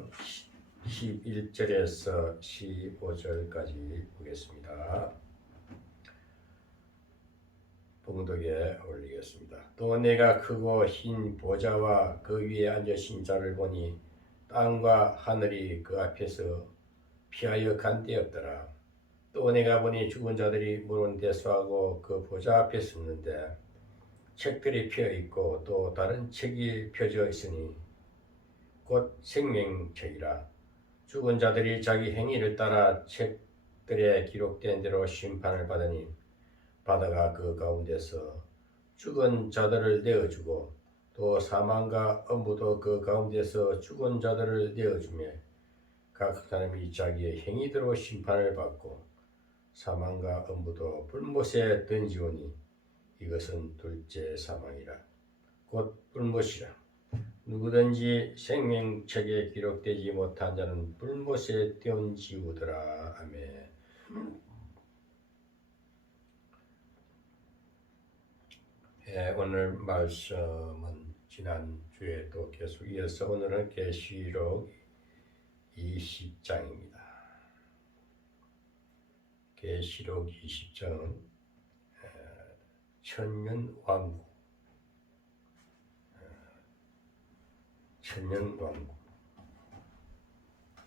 4장 11절에서 15절까지 보겠습니다. 봉독에 올리겠습니다. 또 내가 크고 흰 보좌와 그 위에 앉으신 자를 보니 땅과 하늘이 그 앞에서 피하여 간되었더라. 또 내가 보니 죽은 자들이 물은 대수하고 그 보좌 앞에 섰는데 책들이 펴 있고 또 다른 책이 펴져 있으니 곧 생명책이라. 죽은 자들이 자기 행위를 따라 책들에 기록된 대로 심판을 받으니 바다가 그 가운데서 죽은 자들을 내어주고 또 사망과 엄부도 그 가운데서 죽은 자들을 내어주며 각 사람이 자기의 행위대로 심판을 받고 사망과 엄부도 불못에 던지오니 이것은 둘째 사망이라. 곧 불못이라. 누구든지 생명책에 기록되지 못한 자는 불못에 던지우더라. 아멘. 오늘 말씀은 지난주에 또 계속 이어서 오늘은 계시록 20장입니다. 계시록 20장은 천년왕국,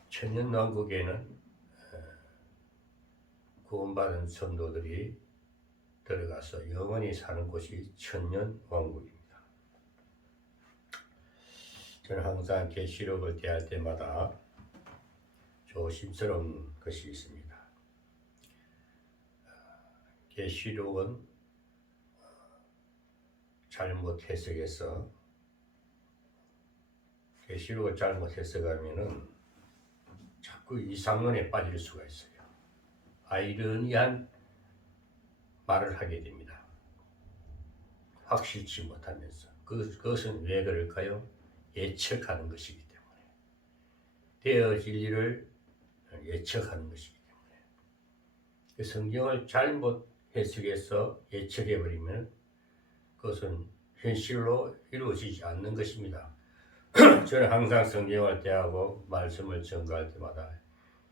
천년왕국에는 구원받은 성도들이 들어가서 영원히 사는 곳이 천년왕국입니다. 저는 항상 계시록을 대할 때마다 조심스러운 것이 있습니다. 계시록은 잘못 해석해서 계시록을 잘못 해석하면은 자꾸 이상론에 빠질 수가 있어요. 아이러니한 말을 하게 됩니다. 확실치 못하면서 그것은 왜 그럴까요? 예측하는 것이기 때문에, 되어질 일을 예측하는 것이기 때문에, 성경을 잘못 해석해서 예측해버리면 그것은 현실로 이루어지지 않는 것입니다. 저는 항상 성경을 대하고 말씀을 전가할 때마다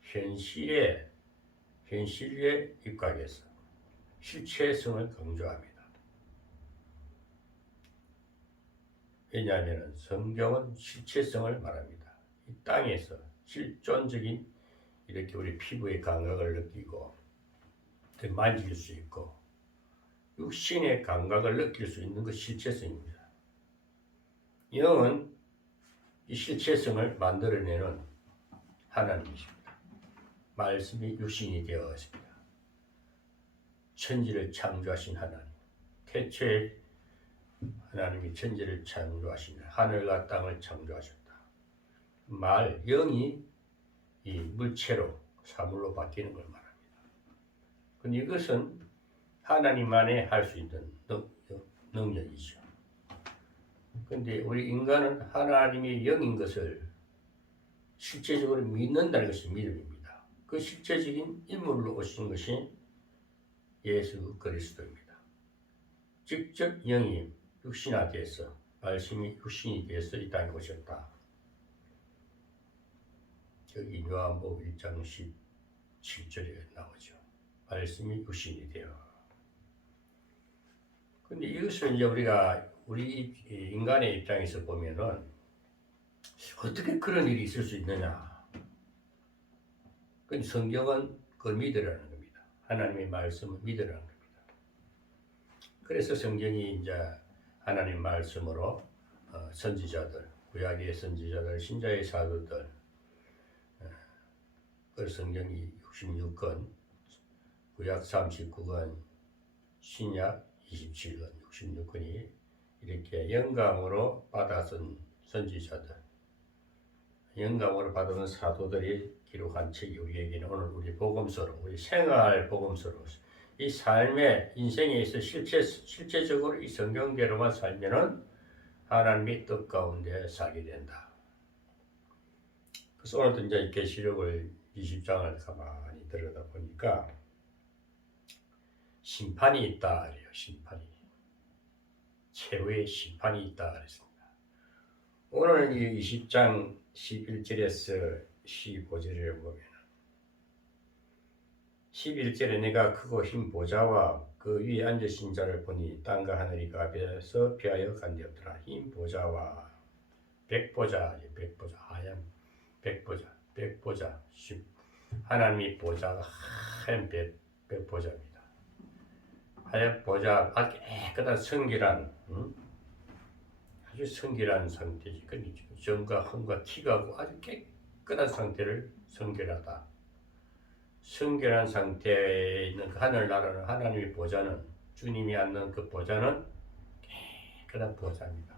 현실에 입각해서 실체성을 강조합니다. 왜냐하면 성경은 실체성을 말합니다. 이 땅에서 실존적인 이렇게 우리 피부의 감각을 느끼고 만질 수 있고 육신의 감각을 느낄 수 있는 것 실체성입니다. 영은 이 실체성을 만들어내는 하나님이십니다. 말씀이 육신이 되어 있습니다. 천지를 창조하신 하나님, 태초에 하나님이 천지를 창조하신 하늘과 땅을 창조하셨다. 영이 이 물체로 사물로 바뀌는 걸 말합니다. 근데 이것은 하나님만이 할 수 있는 능력이죠. 근데 우리 인간은 하나님이 영인 것을 실제적으로 믿는다는 것이 믿음입니다. 그 실제적인 인물로 오신 것이 예수 그리스도입니다. 직접 영이 육신화돼서 말씀이 육신이 되어서 이 땅에 오셨다. 여기 요한복음 1장 17절에 나오죠. 말씀이 육신이 되어. 근데 이것을 이제 우리 인간의 입장에서 보면은 어떻게 그런 일이 있을 수 있느냐. 근데 성경은 그걸 믿으라는 겁니다. 하나님의 말씀을 믿으라는 겁니다. 그래서 성경이 이제 하나님 말씀으로 선지자들, 구약의 선지자들, 신자의 사도들, 그 성경이 66권, 구약 39권, 신약 27권, 66권이 이렇게 영감으로 받아선 선지자들, 영감으로 받은 사도들이 기록한 책이 우리에게는 오늘 우리 복음서로, 우리 생활 복음서로, 이 삶의 인생에 있어 실제적으로 이 성경대로만 살면은 하나님의 뜻 가운데 살게 된다. 그래서 오늘도 이제 계시록을 20장을 가만히 들여다 보니까 심판이 있다. 심판이. 최후의 심판이 있다. 그랬습니다. 오늘 이 20장 11절에서 15절을 보면 11절에 내가 크고 흰 보좌와 그 위에 앉으신 자를 보니 땅과 하늘이 그 앞에서 피하여 간되었더라. 흰 보좌와 백보좌, 백보좌, 하얀 백보좌, 하나님의 보좌가 하얀 백보좌입니다. 하얀 보좌, 아주 깨끗한 성결한, 아주 성결한 상태지. 점과 흠과 티가 고 아주 깨끗한 상태를 성결하다. 성결한 상태에 있는 그 하늘나라는 하나님의 보좌는, 주님이 앉는 그 보좌는 깨끗한 보좌입니다.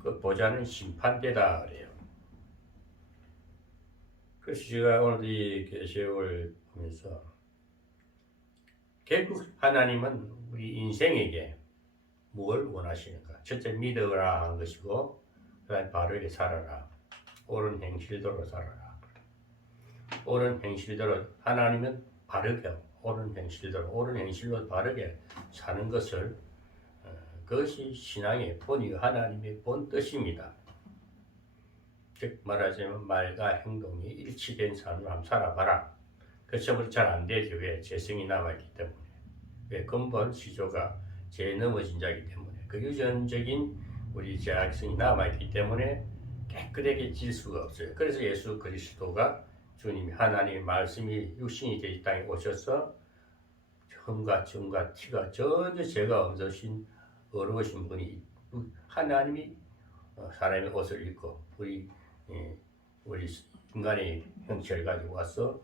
그 보좌는 심판대다 그래요. 그래서 제가 오늘 이 계시록을 보면서 결국 하나님은 우리 인생에게 뭘 원하시는가? 첫째 믿으라 한 것이고, 그다음에 바르게 살아라. 옳은 행실대로 살아라. 옳은 행실대로 하나님은 바르게 옳은 행실로 바르게 사는 것을 그것이 신앙의 본이 하나님의 본 뜻입니다. 즉 말하자면 말과 행동이 일치된 삶을 한번 살아봐라. 그처럼 잘 안 되죠. 왜? 죄성이 남아있기 때문에. 왜? 근본 시조가 죄에 넘어진 자이기 때문에. 그 유전적인 우리 죄악성이 남아있기 때문에 깨끗하게 질 수가 없어요. 그래서 예수 그리스도가 주님이 하나님의 말씀이 육신이 되어 이 땅에 오셔서 흠과 점과 티가 전혀 죄가 없으신 어려우신 분이 하나님이 사람의 옷을 입고 우리 인간의 형체를 가지고 와서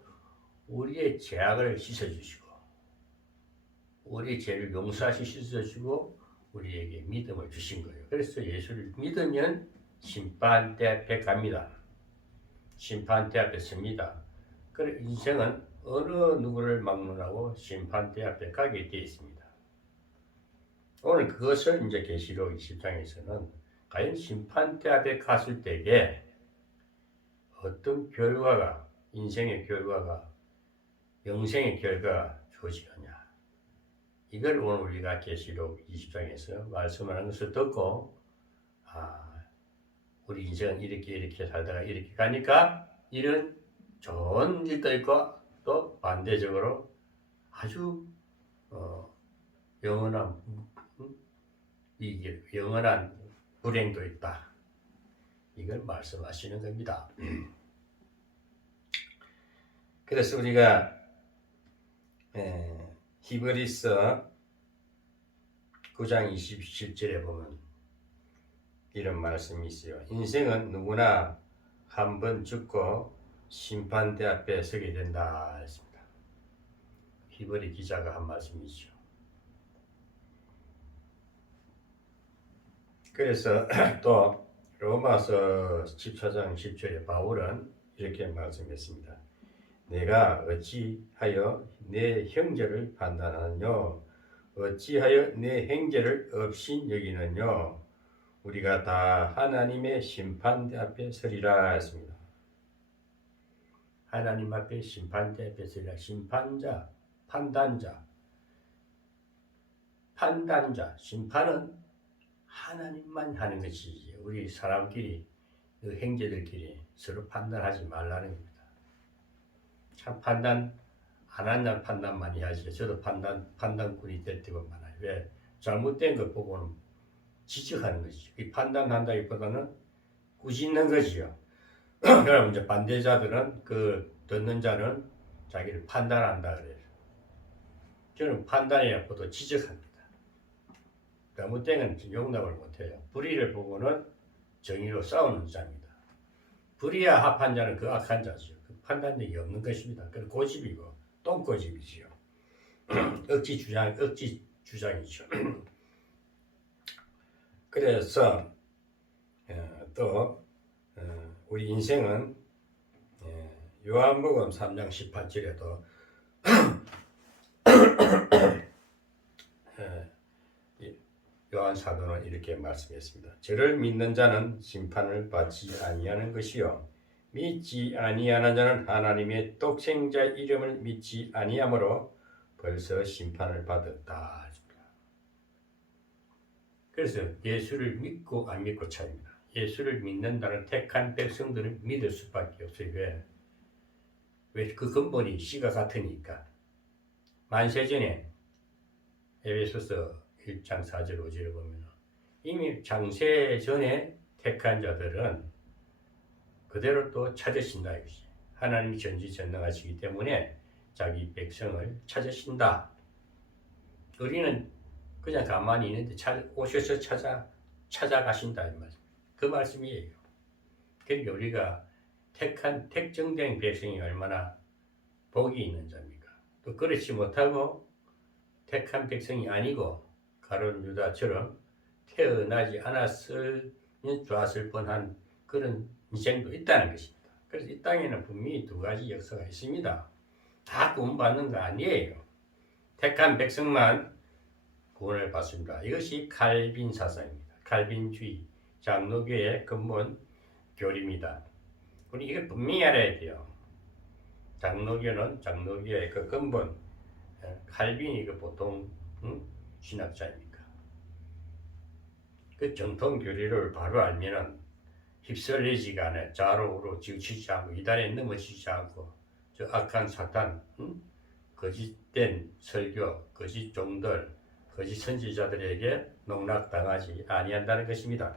우리의 죄악을 씻어주시고 우리의 죄를 용서하시 씻어주시고 우리에게 믿음을 주신 거예요. 그래서 예수를 믿으면 심판대 앞에 갑니다. 심판대 앞에 섭니다. 그래서 인생은 어느 누구를 막론하고 심판대 앞에 가게 되어 있습니다. 오늘 그것을 이제 계시록 20장에서는 과연 심판대 앞에 갔을 때에 어떤 결과가, 인생의 결과가, 영생의 결과가 주어지느냐. 이걸 오늘 우리가 계시록 20장에서 말씀하는 것을 듣고 우리 인생은 이렇게 살다가 이렇게 가니까 이런 좋은 일도 있고 또 반대적으로 아주 영원한 영원한 불행도 있다. 이걸 말씀하시는 겁니다. 그래서 우리가 히브리서 9장 27절에 보면 이런 말씀이 있어요. 인생은 누구나 한 번 죽고 심판대 앞에 서게 된다 했습니다. 히브리 기자가 한 말씀이죠. 그래서 또 로마서 14장 10절에 바울은 이렇게 말씀했습니다. 내가 어찌하여 내 형제를 판단하느뇨? 어찌하여 내 형제를 없인 여기느뇨? 우리가 다 하나님의 심판대 앞에 서리라 했습니다. 하나님 앞에 심판대 앞에 서리라. 심판자, 판단자, 심판은 하나님만 하는 것이지 우리 사람끼리, 그 형제들끼리 서로 판단하지 말라는 겁니다. 참 판단 안 한다는 판단 많이 하지. 저도 판단꾼이 될 때가 많아요. 왜? 잘못된 것 보고는 지적하는 것이죠. 이 판단한다기보다는 꾸짖는 것이요. 그럼 이제 반대자들은 그 듣는 자는 자기를 판단한다 그래요. 저는 판단이 보다 지적합니다. 잘못된 건 용납을 못해요. 불의를 보고는 정의로 싸우는 자입니다. 불의와 합한 자는 그 악한 자죠. 그 판단력이 없는 것입니다. 그건 고집이고 똥고집이지요. 억지 주장이죠. 그래서 또 우리 인생은 요한복음 3장 18절에도 요한 사도는 이렇게 말씀했습니다. 저를 믿는 자는 심판을 받지 아니하는 것이요 믿지 아니하는 자는 하나님의 독생자 이름을 믿지 아니하므로 벌써 심판을 받았다. 그래서 예수를 믿고 안 믿고 차이입니다. 예수를 믿는다는 택한 백성들은 믿을 수밖에 없어요. 왜? 그 근본이 씨가 같으니까. 만세전에 에베소서 1장 4절 5절을 보면 이미 창세 전에 택한 자들은 그대로 또 찾으신다 이것이. 하나님이 전지전능하시기 때문에 자기 백성을 찾으신다. 우리는 그냥 가만히 있는데 오셔서 찾아가신다 이 말씀. 그 말씀이에요. 그러니까 우리가 택한 택정된 백성이 얼마나 복이 있는 자입니까? 또 그렇지 못하고 택한 백성이 아니고 가룟 유다처럼 태어나지 않았으면 좋았을 뻔한 그런 인생도 있다는 것입니다. 그래서 이 땅에는 분명히 두 가지 역사가 있습니다. 다 구원받는 거 아니에요. 택한 백성만 구원을 받습니다. 이것이 칼빈 사상입니다. 칼빈주의 장로교의 근본 교리입니다. 우리 이걸 분명히 알아야 돼요. 장로교는 장로교의 그 근본, 칼빈이 그 보통 신학자입니까? 그 정통 교리를 바로 알면은 휩쓸리지가 않아요. 좌로우로 지우치지 않고 이단에 넘어지지 않고 저 악한 사탄, 거짓된 설교, 거짓 종들, 거짓 선지자들에게 농락당하지 아니한다는 것입니다.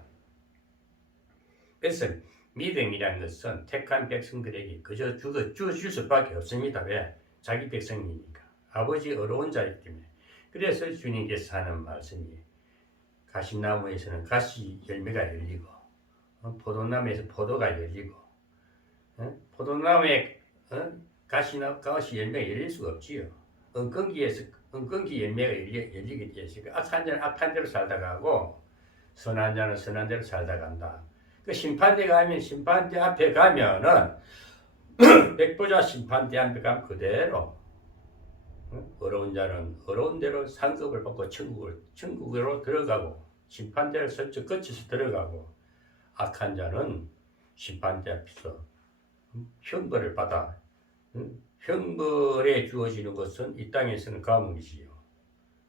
그래서 믿음이라는 것은 택한 백성들에게 그저 주어질 수밖에 없습니다. 왜? 자기 백성이니까. 아버지 어려운 자이기 때문에. 그래서 주님께서 하는 말씀이 가시나무에서는 가시 열매가 열리고 포도나무에서 포도가 열리고 포도나무에 가시 열매가 열릴 수가 없지요. 엉겅기에서 엉겅기 열매가 열리게 되어 있으니까 악한 자는 악한 대로 살다 가고 선한 자는 선한 대로 살다 간다. 그 심판대 가면 심판대 앞에 가면은 백보자 심판대 앞에 가면 그대로 어려운 자는 어려운 대로 상급을 받고 천국으로 들어가고 심판대를 슬쩍 거쳐서 들어가고 악한 자는 심판대 앞에서 형벌을 받아 형벌에 주어지는 것은 이 땅에서는 가물이지요.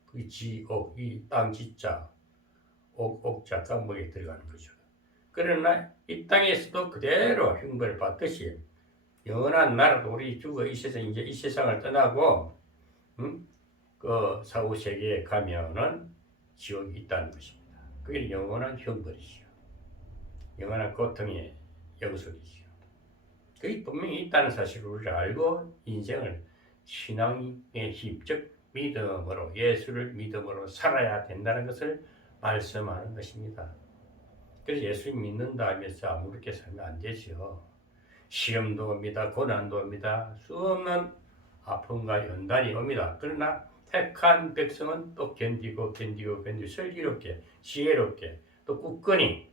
그 지옥, 이 땅 지자, 옥자, 감옥에 들어가는 거죠. 그러나 이 땅에서도 그대로 형벌을 받듯이 영원한 나라도 우리 죽어 이 세상을 떠나고 그 사후 세계에 가면은 지옥이 있다는 것입니다. 그게 영원한 형벌이지요. 영원한 고통의 영속이지요. 그게 분명히 있다는 사실을 우리가 알고 인생을 신앙의 힘, 즉 믿음으로 예수를 믿음으로 살아야 된다는 것을 말씀하는 것입니다. 그래서 예수 믿는다 하면서 아무렇게 살면 안 되죠. 시험도 옵니다. 고난도 옵니다. 수없는 아픔과 연단이 옵니다. 그러나 택한 백성은 또 견디고 슬기롭게 지혜롭게 또 굳건히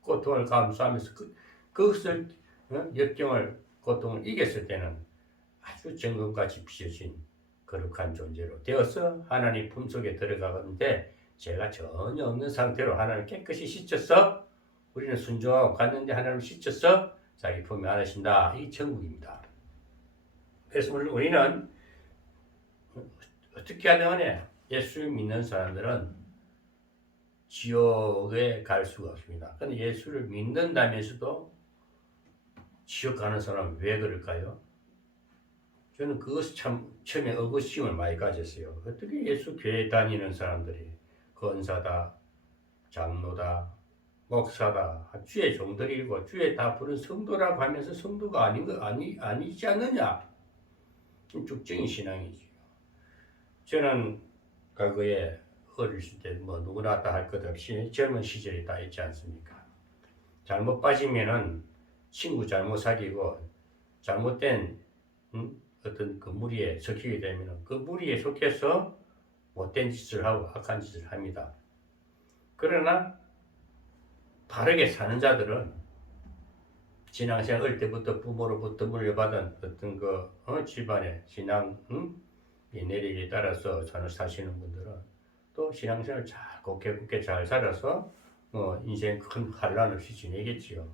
고통을 감수하면서 그것을 역경을 고통을 이겼을 때는 아주 정금같이 빚어진 거룩한 존재로 되어서 하나님 품속에 들어가는데 죄가 전혀 없는 상태로 하나님 깨끗이 씻어서 우리는 순종하고 갔는데 하나님 씻어서 자기 품에 안으신다. 이 천국입니다. 그래서 우리는 어떻게 하든 간에 예수를 믿는 사람들은 지옥에 갈 수가 없습니다. 그런데 예수를 믿는다면서도 지옥 가는 사람은 왜 그럴까요? 저는 그것을 참 처음에 의구심을 많이 가졌어요. 어떻게 예수 교회 다니는 사람들이 권사다, 장로다, 목사다, 주의 종들이고 주의 다 부른 성도라고 하면서 성도가 아니지 않느냐? 죽정인 신앙이지요. 저는 과거에 어렸을 때 뭐 누구나 다 할 것 없이 젊은 시절이 다 있지 않습니까? 잘못 빠지면은 친구 잘못 사귀고 잘못된 어떤 그 무리에 섞이게 되면은 그 무리에 속해서 못된 짓을 하고 악한 짓을 합니다. 그러나 바르게 사는 자들은 신앙생활 어릴 때부터 부모로부터 물려받은 어떤 그 집안의 신앙 내력에 따라서 사시는 분들은 또 신앙생활 잘 곱게 잘 살아서 인생 큰 환란 없이 지내겠지요.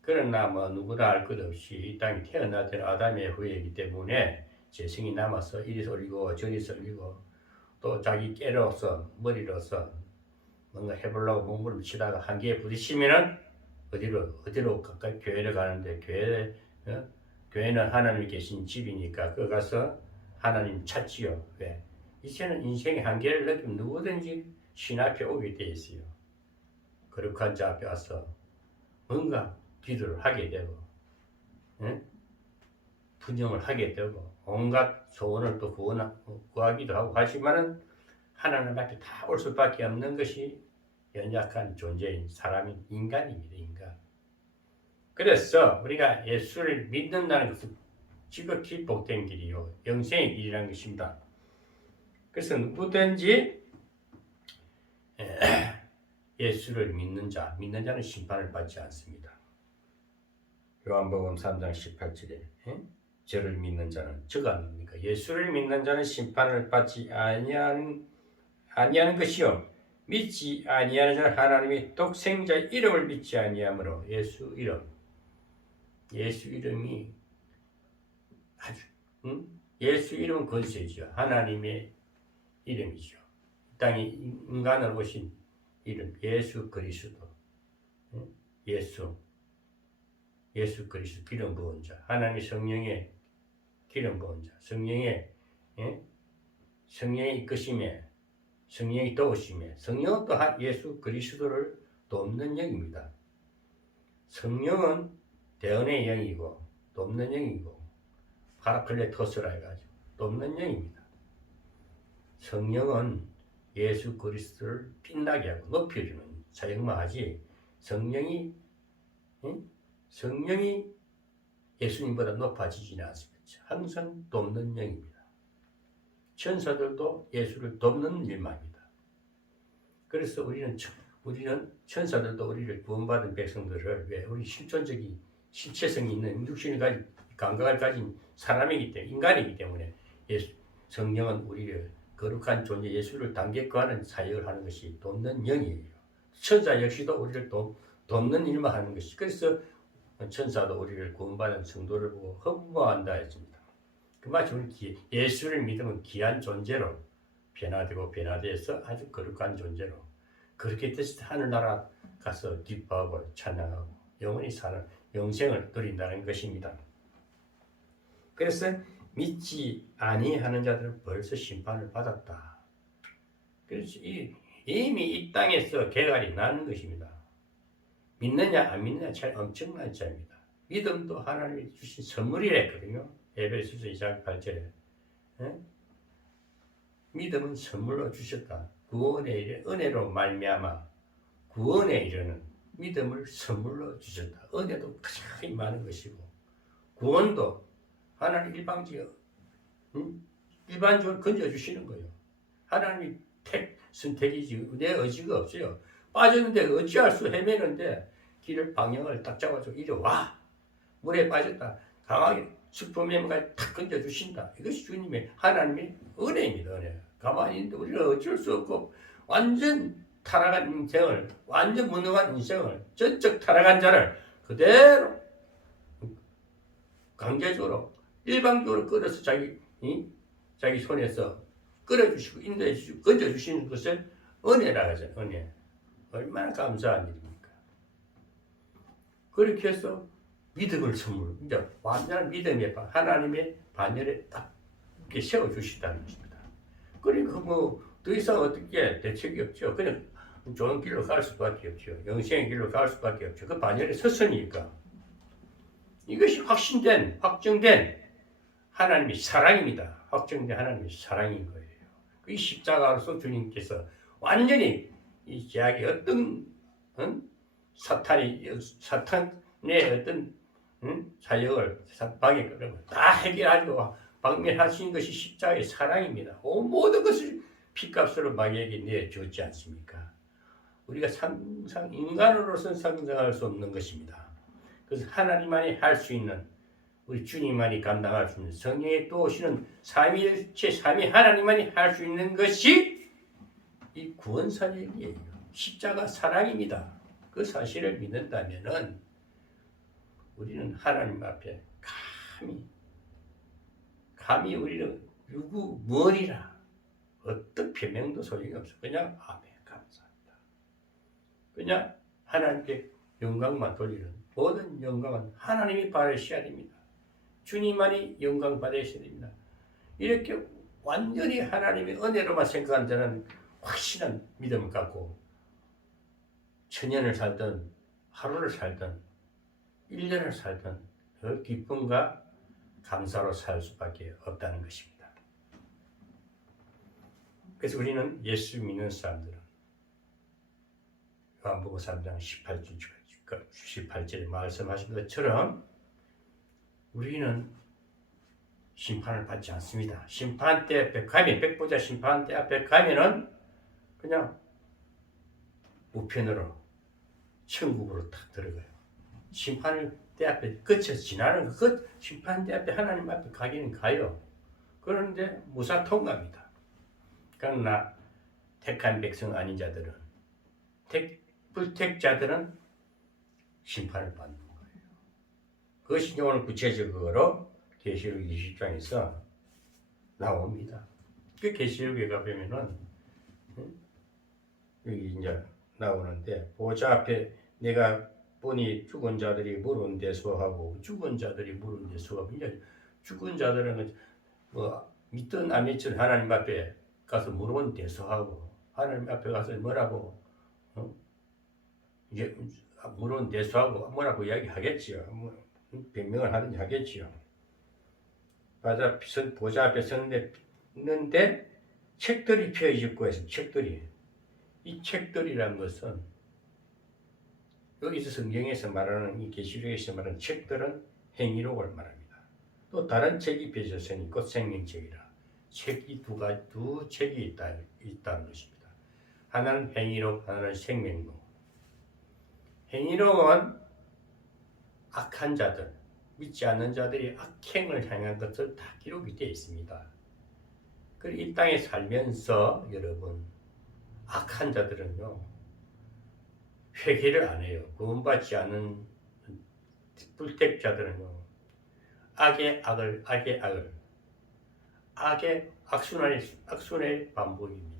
그러나 뭐 누구나 알 것 없이 이 땅에 태어나던 아담의 후예이기 때문에 재성이 남아서 이리 쏠리고 저리 쏠리고 또 자기 깨로서 머리로서 뭔가 해보려고 몸부림치다가 한계에 부딪히면은 어디로 가까이 교회를 가는데 교회는 하나님이 계신 집이니까 그 가서 하나님 찾지요. 왜? 이제는 인생의 한계를 느끼면 누구든지 신 앞에 오게 돼 있어요. 거룩한 자 앞에 와서 뭔가 기도를 하게 되고, 응? 분영을 하게 되고, 온갖 소원을 또 구하기도 하고 하지만은 하나님 앞에 다 올 수밖에 없는 것이 연약한 존재인 사람인 인간입니다. 인간. 그래서 우리가 예수를 믿는다는 것은 지극히 복된 길이요 영생의 길이라는 것입니다. 그래서 누구든지 예수를 믿는 자는 심판을 받지 않습니다. 요한복음 3장 18절에 저를 믿는 자는 저가 뭡니까? 예수를 믿는 자는 심판을 받지 아니하는 것이요 믿지 아니하는 자는 하나님의 독생자의 이름을 믿지 아니하므로 예수 이름이 아주 예수 이름은 권세죠. 하나님의 이름이죠. 이 땅에 인간으로 오신 이름 예수 그리스도. 예수 그리스도 기름 부은 자. 하나님의 성령의 기름 부은 자. 성령의 이끄심에 성령이 도우심에 성령은 또한 예수 그리스도를 돕는 영입니다. 성령은 대언의 영이고 돕는 영이고 파라클레토스라 해가지고 돕는 영입니다. 성령은 예수 그리스도를 빛나게 하고 높여주는 사역만 하지 성령이 예수님보다 높아지지는 않습니다. 항상 돕는 영입니다. 천사들도 예수를 돕는 일만 합니다. 그래서 우리는 천사들도 우리를 구원받은 백성들을 왜 우리 실존적인 실체성이 있는 육신을 가진 감각을 가진 사람이기 때문에 인간이기 때문에 성령은 우리를 거룩한 존재 예수를 단계화하는 사역을 하는 것이 돕는 영이에요. 천사 역시도 우리를 돕는 일만 하는 것이 그래서 천사도 우리를 구원받은 성도를 보고 허무한다 했습니다. 그 마치 우리 예수를 믿으면 귀한 존재로 변화돼서 아주 거룩한 존재로 그렇게 됐을 때 하늘나라 가서 기뻐하고 찬양하고 영원히 사는 영생을 누린다는 것입니다. 그래서 믿지 아니하는 자들은 벌써 심판을 받았다. 그래서 이미 이 땅에서 계갈이 나는 것입니다. 믿느냐 안 믿느냐 차이 엄청난 차이입니다. 믿음도 하나님이 주신 선물이랬거든요. 에베소서 2장 8절에 믿음은 선물로 주셨다. 구원에 이르 은혜로 말미암아 구원에 이르는 믿음을 선물로 주셨다. 은혜도 가장 많은 것이고 구원도 하나님 일반적으로 건져주시는 거예요. 하나님이 선택이지 내 의지가 없어요. 빠졌는데 어찌할 수 헤매는데 길을 방향을 딱 잡아서 이리 와. 물에 빠졌다. 강하게 슈퍼맨까지 탁 건져주신다. 이것이 주님의 하나님의 은혜입니다. 은혜. 가만히 있는데 우리는 어쩔 수 없고 완전 타락한 인생을 완전 무능한 인생을 전적 타락한 자를 그대로 강제적으로 일방적으로 끌어서 자기 손에서 끌어주시고 인도해주시고 건져주시는 것을 은혜라 하죠. 은혜. 얼마나 감사한 일입니까? 그렇게 해서 믿음을 선물, 이제 완전한 믿음의 하나님의 반열에 딱 이렇게 세워주시다는 것입니다. 그러니까 더 이상 어떻게 대책이 없죠. 그냥 좋은 길로 갈 수밖에 없죠. 영생의 길로 갈 수밖에 없죠. 그 반열에 섰으니까. 이것이 확정된 하나님의 사랑입니다. 확정된 하나님의 사랑인 거예요. 이 십자가로서 주님께서 완전히 이 제약의 어떤 사탄의 어떤 사역을 방해를 다 해결하고 방면하신 것이 십자가의 사랑입니다. 모든 것을 피값으로 마귀에게 내주었지 않습니까? 우리가 인간으로서는 상상할 수 없는 것입니다. 그래서 하나님만이 할 수 있는 우리 주님만이 감당할 수 있는 성령의 또 오시는 삼위일체 삼위 하나님만이 할 수 있는 것이 이 구원 사역이에요. 십자가 사랑입니다. 그 사실을 믿는다면은 우리는 하나님 앞에 감히 우리는 누구 뭐리라 어떤 변명도 소용이 없어. 그냥 아멘 감사합니다. 그냥 하나님께 영광만 돌리는 모든 영광은 하나님이 받으셔야 됩니다. 주님만이 영광 받으셔야 됩니다. 이렇게 완전히 하나님의 은혜로만 생각하는 자는 확실한 믿음을 갖고 천년을 살든 하루를 살든 1년을 살든 그 기쁨과 감사로 살 수밖에 없다는 것입니다. 그래서 우리는 예수 믿는 사람들은 요한복음 3장 18절에 말씀하신 것처럼 우리는 심판을 받지 않습니다. 심판대 앞에 가면, 백보자 심판대 앞에 가면은 그냥 우편으로 천국으로 탁 들어가요. 심판대 앞에 거쳐서 지나는 그 심판대 앞에 하나님 앞에 가기는 가요. 그런데 무사 통과합니다. 그러나 택한 백성 아닌 자들은 불택자들은 심판을 받는 거예요. 그것이 오늘 구체적으로 계시록 20장에서 나옵니다. 그 계시록에 가보면은 여기 이제 나오는데 보좌 앞에 내가 보니 죽은 자들이 물은 데 서하고 죽은 자들이 물은 데 서하고 이제 죽은 자들은 뭐 믿든 안 믿든 하나님 앞에 가서 물은 데 서하고 하나님 앞에 가서 뭐라고 이제 물은 데 서하고 뭐라고 이야기하겠지요. 뭐 변명을 하든지 하겠지요. 맞아, 보좌 앞에 섰는데 책들이 펴있고 해서 책들이 이 책들이란 것은 여기서 성경에서 말하는 이 계시록에서 말하는 책들은 행위록을 말합니다. 또 다른 책이 펴졌으니 곧 생명책이라 책이 두 책이 있다는 것입니다. 하나는 행위록, 하나는 생명록. 행위록은 악한 자들, 믿지 않는 자들이 악행을 향한 것을 다 기록이 되어 있습니다. 그리고 이 땅에 살면서 여러분 악한 자들은요 회개를 안 해요. 구원받지 않은 불택자들은요 악의 악순환의 반복입니다.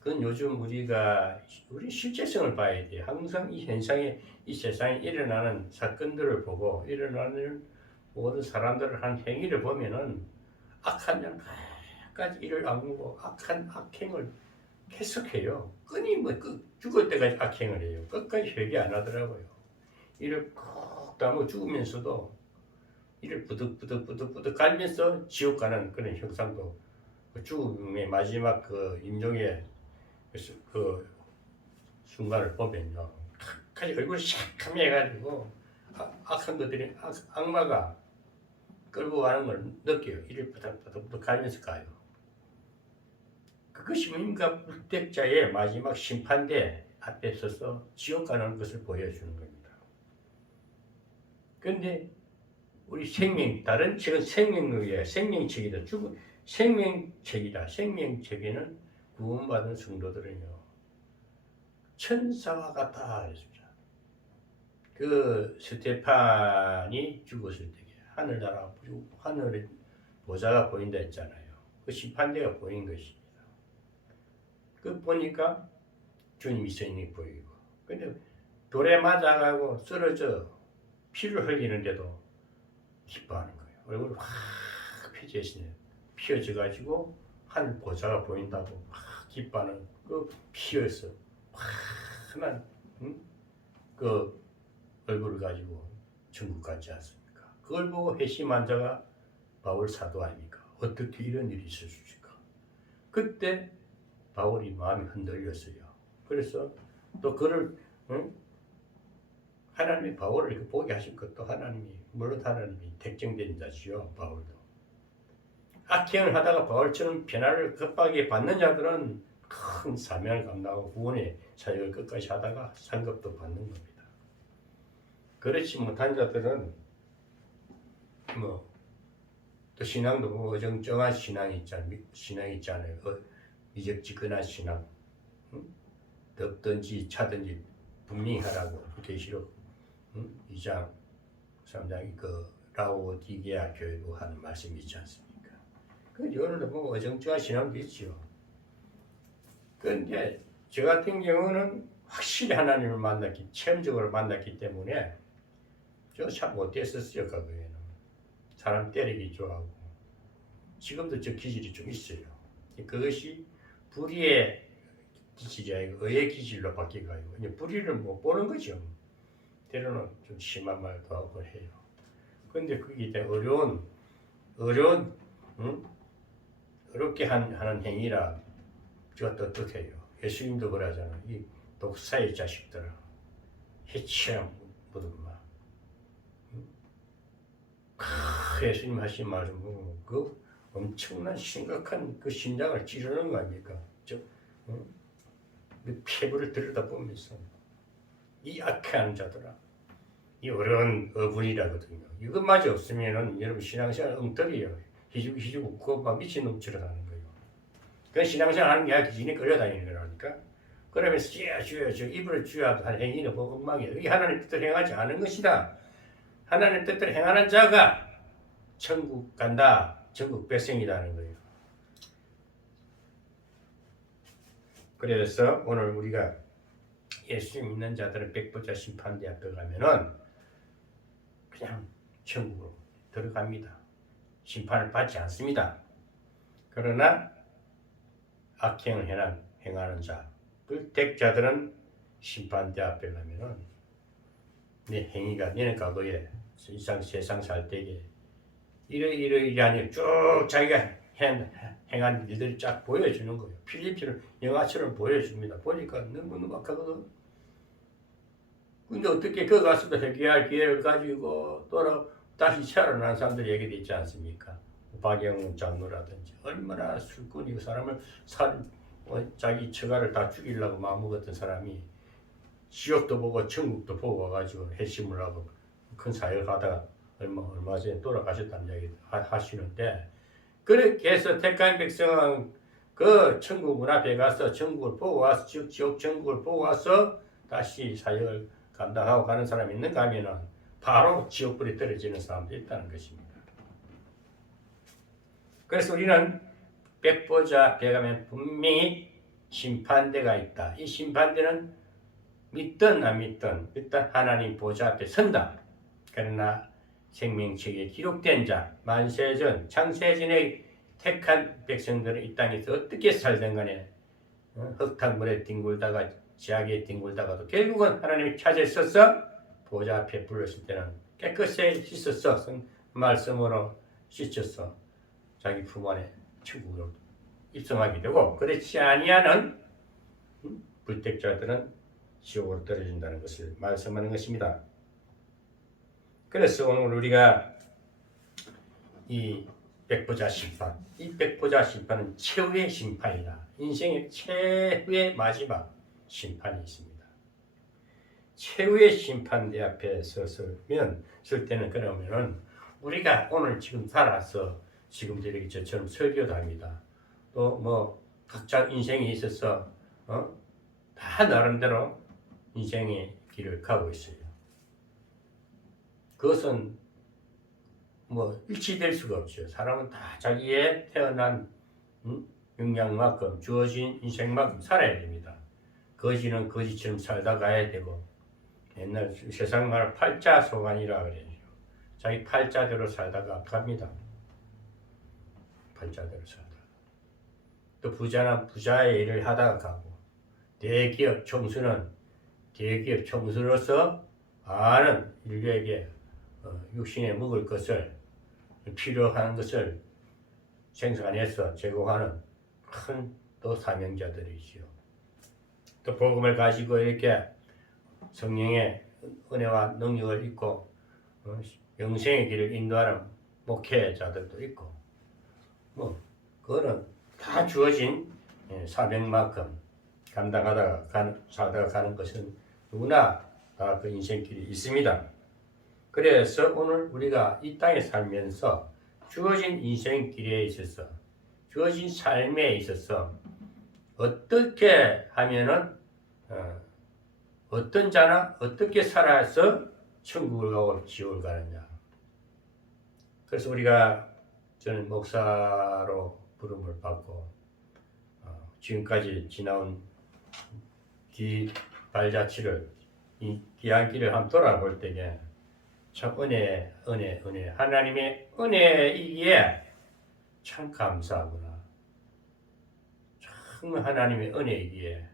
그건 요즘 우리 실제성을 봐야 돼요. 항상 이 현상에 이 세상에 일어나는 사건들을 보고 일어나는 모든 사람들을 한 행위를 보면은 악한 자는 끝까지 이를 악물고 악행을 계속해요. 죽을 때까지 악행을 해요. 끝까지 회개 안 하더라고요. 이를 푹 담아 죽으면서도 이를 부득부득 갈면서 지옥 가는 그런 형상도 죽음의 마지막 그 임종의 그 순간을 보면요. 끝까지 얼굴이 샥하게 해가지고 악한 것들이 악마가 끌고 가는 걸 느껴요. 이를 부득부득 갈면서 가요. 그것이 뭡니까? 불택자의 마지막 심판대 앞에 서서 지옥 가는 것을 보여주는 겁니다. 그런데 우리 다른 책은 생명록이에요. 생명책이다. 생명책이다. 생명책에는 구원받은 성도들은요, 천사와 같다. 그 스테판이 죽었을 때 하늘의 보좌가 보인다 했잖아요. 그 심판대가 보인 것입니다. 그 보니까 주님이 서 있는 게 보이고, 근데 돌에 맞아가고 쓰러져 피를 흘리는데도 기뻐하는 거예요. 얼굴이 확 펴져가지고 하늘 보좌가 보인다고 확 기뻐하는 그 피어서 환한 그 얼굴을 가지고 천국 가지 않습니까? 그걸 보고 회심한 자가 바울 사도 아닙니까? 어떻게 이런 일이 있을 수 있을까? 그때 바울이 마음이 흔들렸어요. 그래서 또 그를 하나님이 바울을 이렇게 보게 하신 것도 물론 하나님이 택정된 자지요. 바울도 악행을 하다가 바울처럼 변화를 급하게 받는 자들은 큰 사명을 감당하고 구원의 사역을 끝까지 하다가 상급도 받는 겁니다. 그렇지 못한 자들은 또 신앙도 어정쩡한 신앙이 있잖아요. 미적지근한 신앙, 덥든지 차든지 분명히 하라고 계시록 2장 3장 그 라오디게아 교회도 하는 말씀이 있지 않습니까? 그 여러분도 어정쩡한 신앙도 있지요. 그런데 저 같은 경우는 확실히 하나님을 체험적으로 만났기 때문에 저 참 못됐었어요. 과거에는 사람 때리기 좋아하고 지금도 저 기질이 좀 있어요. 그것이 불의의 기질이 아니고 의의 기질로 바뀌어가지고 이제 불의를 못 보는 거죠. 때로는 좀 심한 말도 하고 해요. 근데 그게 어려운, 응? 어렵게 하는 행위라 제가 떳떳해요. 예수님도 그러잖아요. 이 독사의 자식들아, 해치야 묻은 마. 예수님 하신 말씀 보면 그 엄청난 심각한 그 심장을 찌르는 거 아닙니까? 그 폐부를 들여다보면서 이 악해하는 자들아, 이 어려운 어분이라거든요. 이것마저 없으면은 여러분 신앙생활 엉터리예요. 희죽 그거 막 미친놈처럼 하는 거예요. 그건 신앙생활 하는 게 아니라 기진이 끌려다니는 거라니까. 그러면서 주여 입을 주야 할 행위는 뭐 엉망이에요. 이게 하나님 뜻대로 행하지 않은 것이다. 하나님 뜻대로 행하는 자가 천국 간다. 천국 백성이라는 거예요. 그래서 오늘 우리가 예수 믿는 자들은 백보자 심판대 앞에 가면은 그냥 천국으로 들어갑니다. 심판을 받지 않습니다. 그러나 악행을 행하는 자, 불택자들은 심판대 앞에 가면은 내 행위가 너는 과거에 세상 살 때에 이러이러이러하니 쭉 자기가 행한 일들이 쫙 보여주는 거예요. 필리핀을 영화처럼 보여줍니다. 보니까 너무 막하거든. 근데 어떻게 그 가서도 회개할 기회를 가지고 다시 살아난 사람들 얘기도 있지 않습니까? 박영훈 장로라든지 얼마나 술꾼이고 사람을 자기 처가를 다 죽이려고 마음먹었던 사람이 지옥도 보고 천국도 보고 와가지고 회심을 하고 큰 사역을 하다가 얼마 전에 돌아가셨다는 이야기 하시는데, 그렇게 해서 택한 백성은 그 천국 문 앞에 가서 천국을 보고 와서 지옥 천국을 보고 와서 다시 사역을 감당하고 가는 사람이 있는가 하면은 바로 지옥불이 떨어지는 사람도 있다는 것입니다. 그래서 우리는 백보자 앞에 가면 분명히 심판대가 있다. 이 심판대는 믿든 안 믿든 일단 하나님 보좌 앞에 선다. 그러나 생명책에 기록된 자, 만세전, 창세전에 택한 백성들은 이 땅에서 어떻게 살든 간에 흙탕물에 뒹굴다가 지하에 뒹굴다가도 결국은 하나님이 찾으셔서 보좌 앞에 불렀을 때는 깨끗이 씻었어. 말씀으로 씻어서 자기 품 안에 천국으로 입성하게 되고, 그렇지 아니하는 불택자들은 지옥으로 떨어진다는 것을 말씀하는 것입니다. 그래서 오늘 우리가 이 백보자 심판, 이 백보자 심판은 최후의 심판이다. 인생의 최후의 마지막 심판이 있습니다. 최후의 심판대 앞에 쓸 때는 그러면은 우리가 오늘 지금 살아서 지금 이렇게 저처럼 설교도 합니다. 또 뭐 각자 인생이 있어서 다 나름대로 인생의 길을 가고 있어요. 그것은 뭐 일치될 수가 없죠. 사람은 다 자기의 태어난 역량만큼 주어진 인생만큼 살아야 됩니다. 거지는 거지처럼 살다 가야 되고, 옛날 세상 말 팔자소관이라 그래요. 자기 팔자대로 살다가 갑니다. 팔자대로 살다가. 또 부자는 부자의 일을 하다가 가고, 대기업 총수는 대기업 총수로서 많은 인류에게 육신에 먹을 것을, 필요한 것을 생산해서 제공하는 큰 또 사명자들이지요. 또 복음을 가지고 이렇게 성령의 은혜와 능력을 입고 영생의 길을 인도하는 목회자들도 있고, 뭐 그거는 다 주어진 사명만큼 감당하다가 살다가 가는 것은 누구나 다 그 인생길이 있습니다. 그래서 오늘 우리가 이 땅에 살면서 주어진 인생길에 있어서, 주어진 삶에 있어서 어떻게 하면은 어떤 자나 어떻게 살아서 천국을 가고 지옥을 가느냐. 그래서 저는 목사로 부름을 받고 지금까지 지나온 뒤 발자취를 이 귀한 길을 한번 돌아볼 때에 참 은혜 하나님의 은혜이기에 참 감사하구나. 정말 하나님의 은혜이기에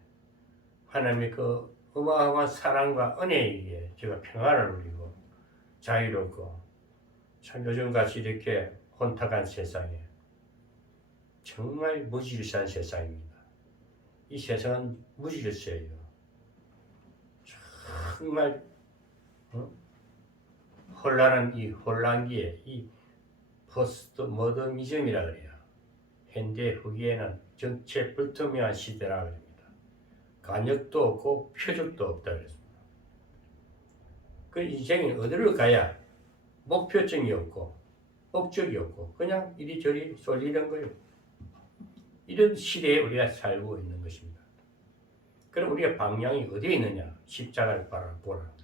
하나님의 그 어마어마한 사랑과 은혜이기에 제가 평안을 누리고 자유롭고 참 요즘같이 이렇게 혼탁한 세상에 정말 무질서한 세상입니다. 이 세상은 무질서예요. 정말 혼란한 이 혼란기에 이 포스트 모더니즘이라 그래요. 현대 후기에는 정체 불투명한 시대라 그럽니다. 간역도 없고 표적도 없다 그랬습니다. 그 인생이 어디를 가야 목표점이 없고 목적이 없고 그냥 이리저리 쏠리는 거예요. 이런 시대에 우리가 살고 있는 것입니다. 그럼 우리가 방향이 어디에 있느냐? 십자가를 보라는 겁니다.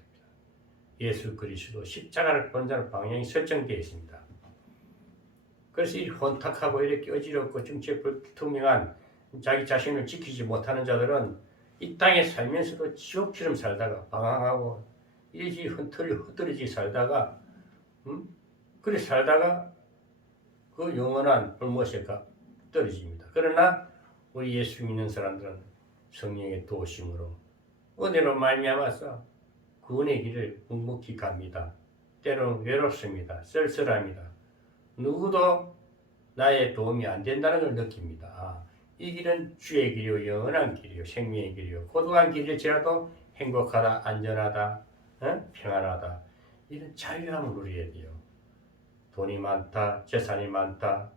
예수 그리스도 십자가를 보는 자는 방향이 설정되어 있습니다. 그래서 이 혼탁하고 이렇게 어지럽고 정체 불투명한 자기 자신을 지키지 못하는 자들은 이 땅에 살면서도 지옥처럼 살다가 방황하고 이리저리 흩어지게 살다가 그래 살다가 그 영원한 불못에 떨어집니다. 그러나 우리 예수 믿는 사람들은 성령의 도우심으로 은혜로 말미암아서 구원의 길을 묵묵히 갑니다. 때로는 외롭습니다. 쓸쓸합니다. 누구도 나의 도움이 안 된다는 걸 느낍니다. 이 길은 주의 길이요 영원한 길이요 생명의 길이요 고독한 길일지라도 행복하다 안전하다 평안하다 이런 자유함을 누려야 돼요. 돈이 많다 재산이 많다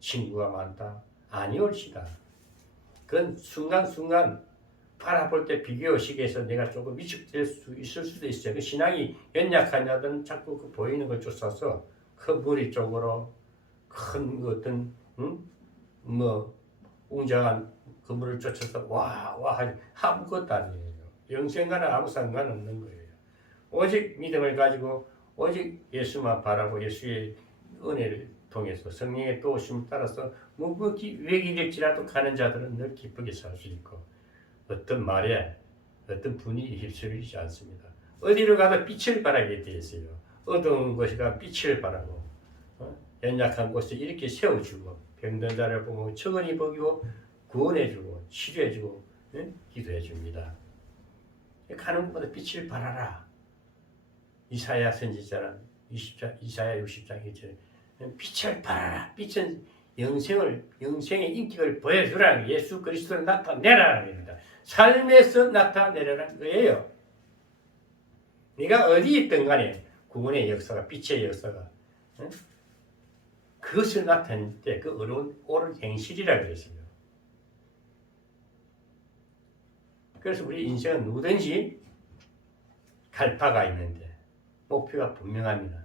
친구가 많다 아니올시다. 그건 순간순간 바라볼 때 비교의식에서 내가 조금 위축될 수 있을 수도 있어요. 그 신앙이 연약한 자들은 자꾸 그 보이는 걸 쫓아서 큰 무리 쪽으로 큰 어떤 웅장한 그물을 쫓아서 와 아무것도 아니에요. 영생과는 아무 상관없는 거예요. 오직 믿음을 가지고 오직 예수만 바라고 예수의 은혜를 통해서 성령의 도우심을 따라서 묵묵히 외길일지라도 가는 자들은 늘 기쁘게 살 수 있고 어떤 말에 어떤 분위기에 휩쓸리지 않습니다. 어디로 가도 빛을 발하게 되어 있어요. 어두운 곳이가 빛을 발하고 연약한 곳에 이렇게 세워주고 병든 자를 보고 청은히 먹이고 구원해주고 치료해주고 기도해줍니다. 가는 곳마다 빛을 발하라. 이사야 선지자는 이사야 60장 1절 빛을 발하라. 빛은 영생의 인격을 보여주라는 예수 그리스도를 나타내라는 겁니다. 삶에서 나타내라는 거예요. 네가 어디 있든 간에 구원의 역사가 빛의 역사가 그것을 나타낼 때 그 옳은 행실이라고 그랬어요. 그래서 우리 인생은 누구든지 갈 바가 있는데 목표가 분명합니다.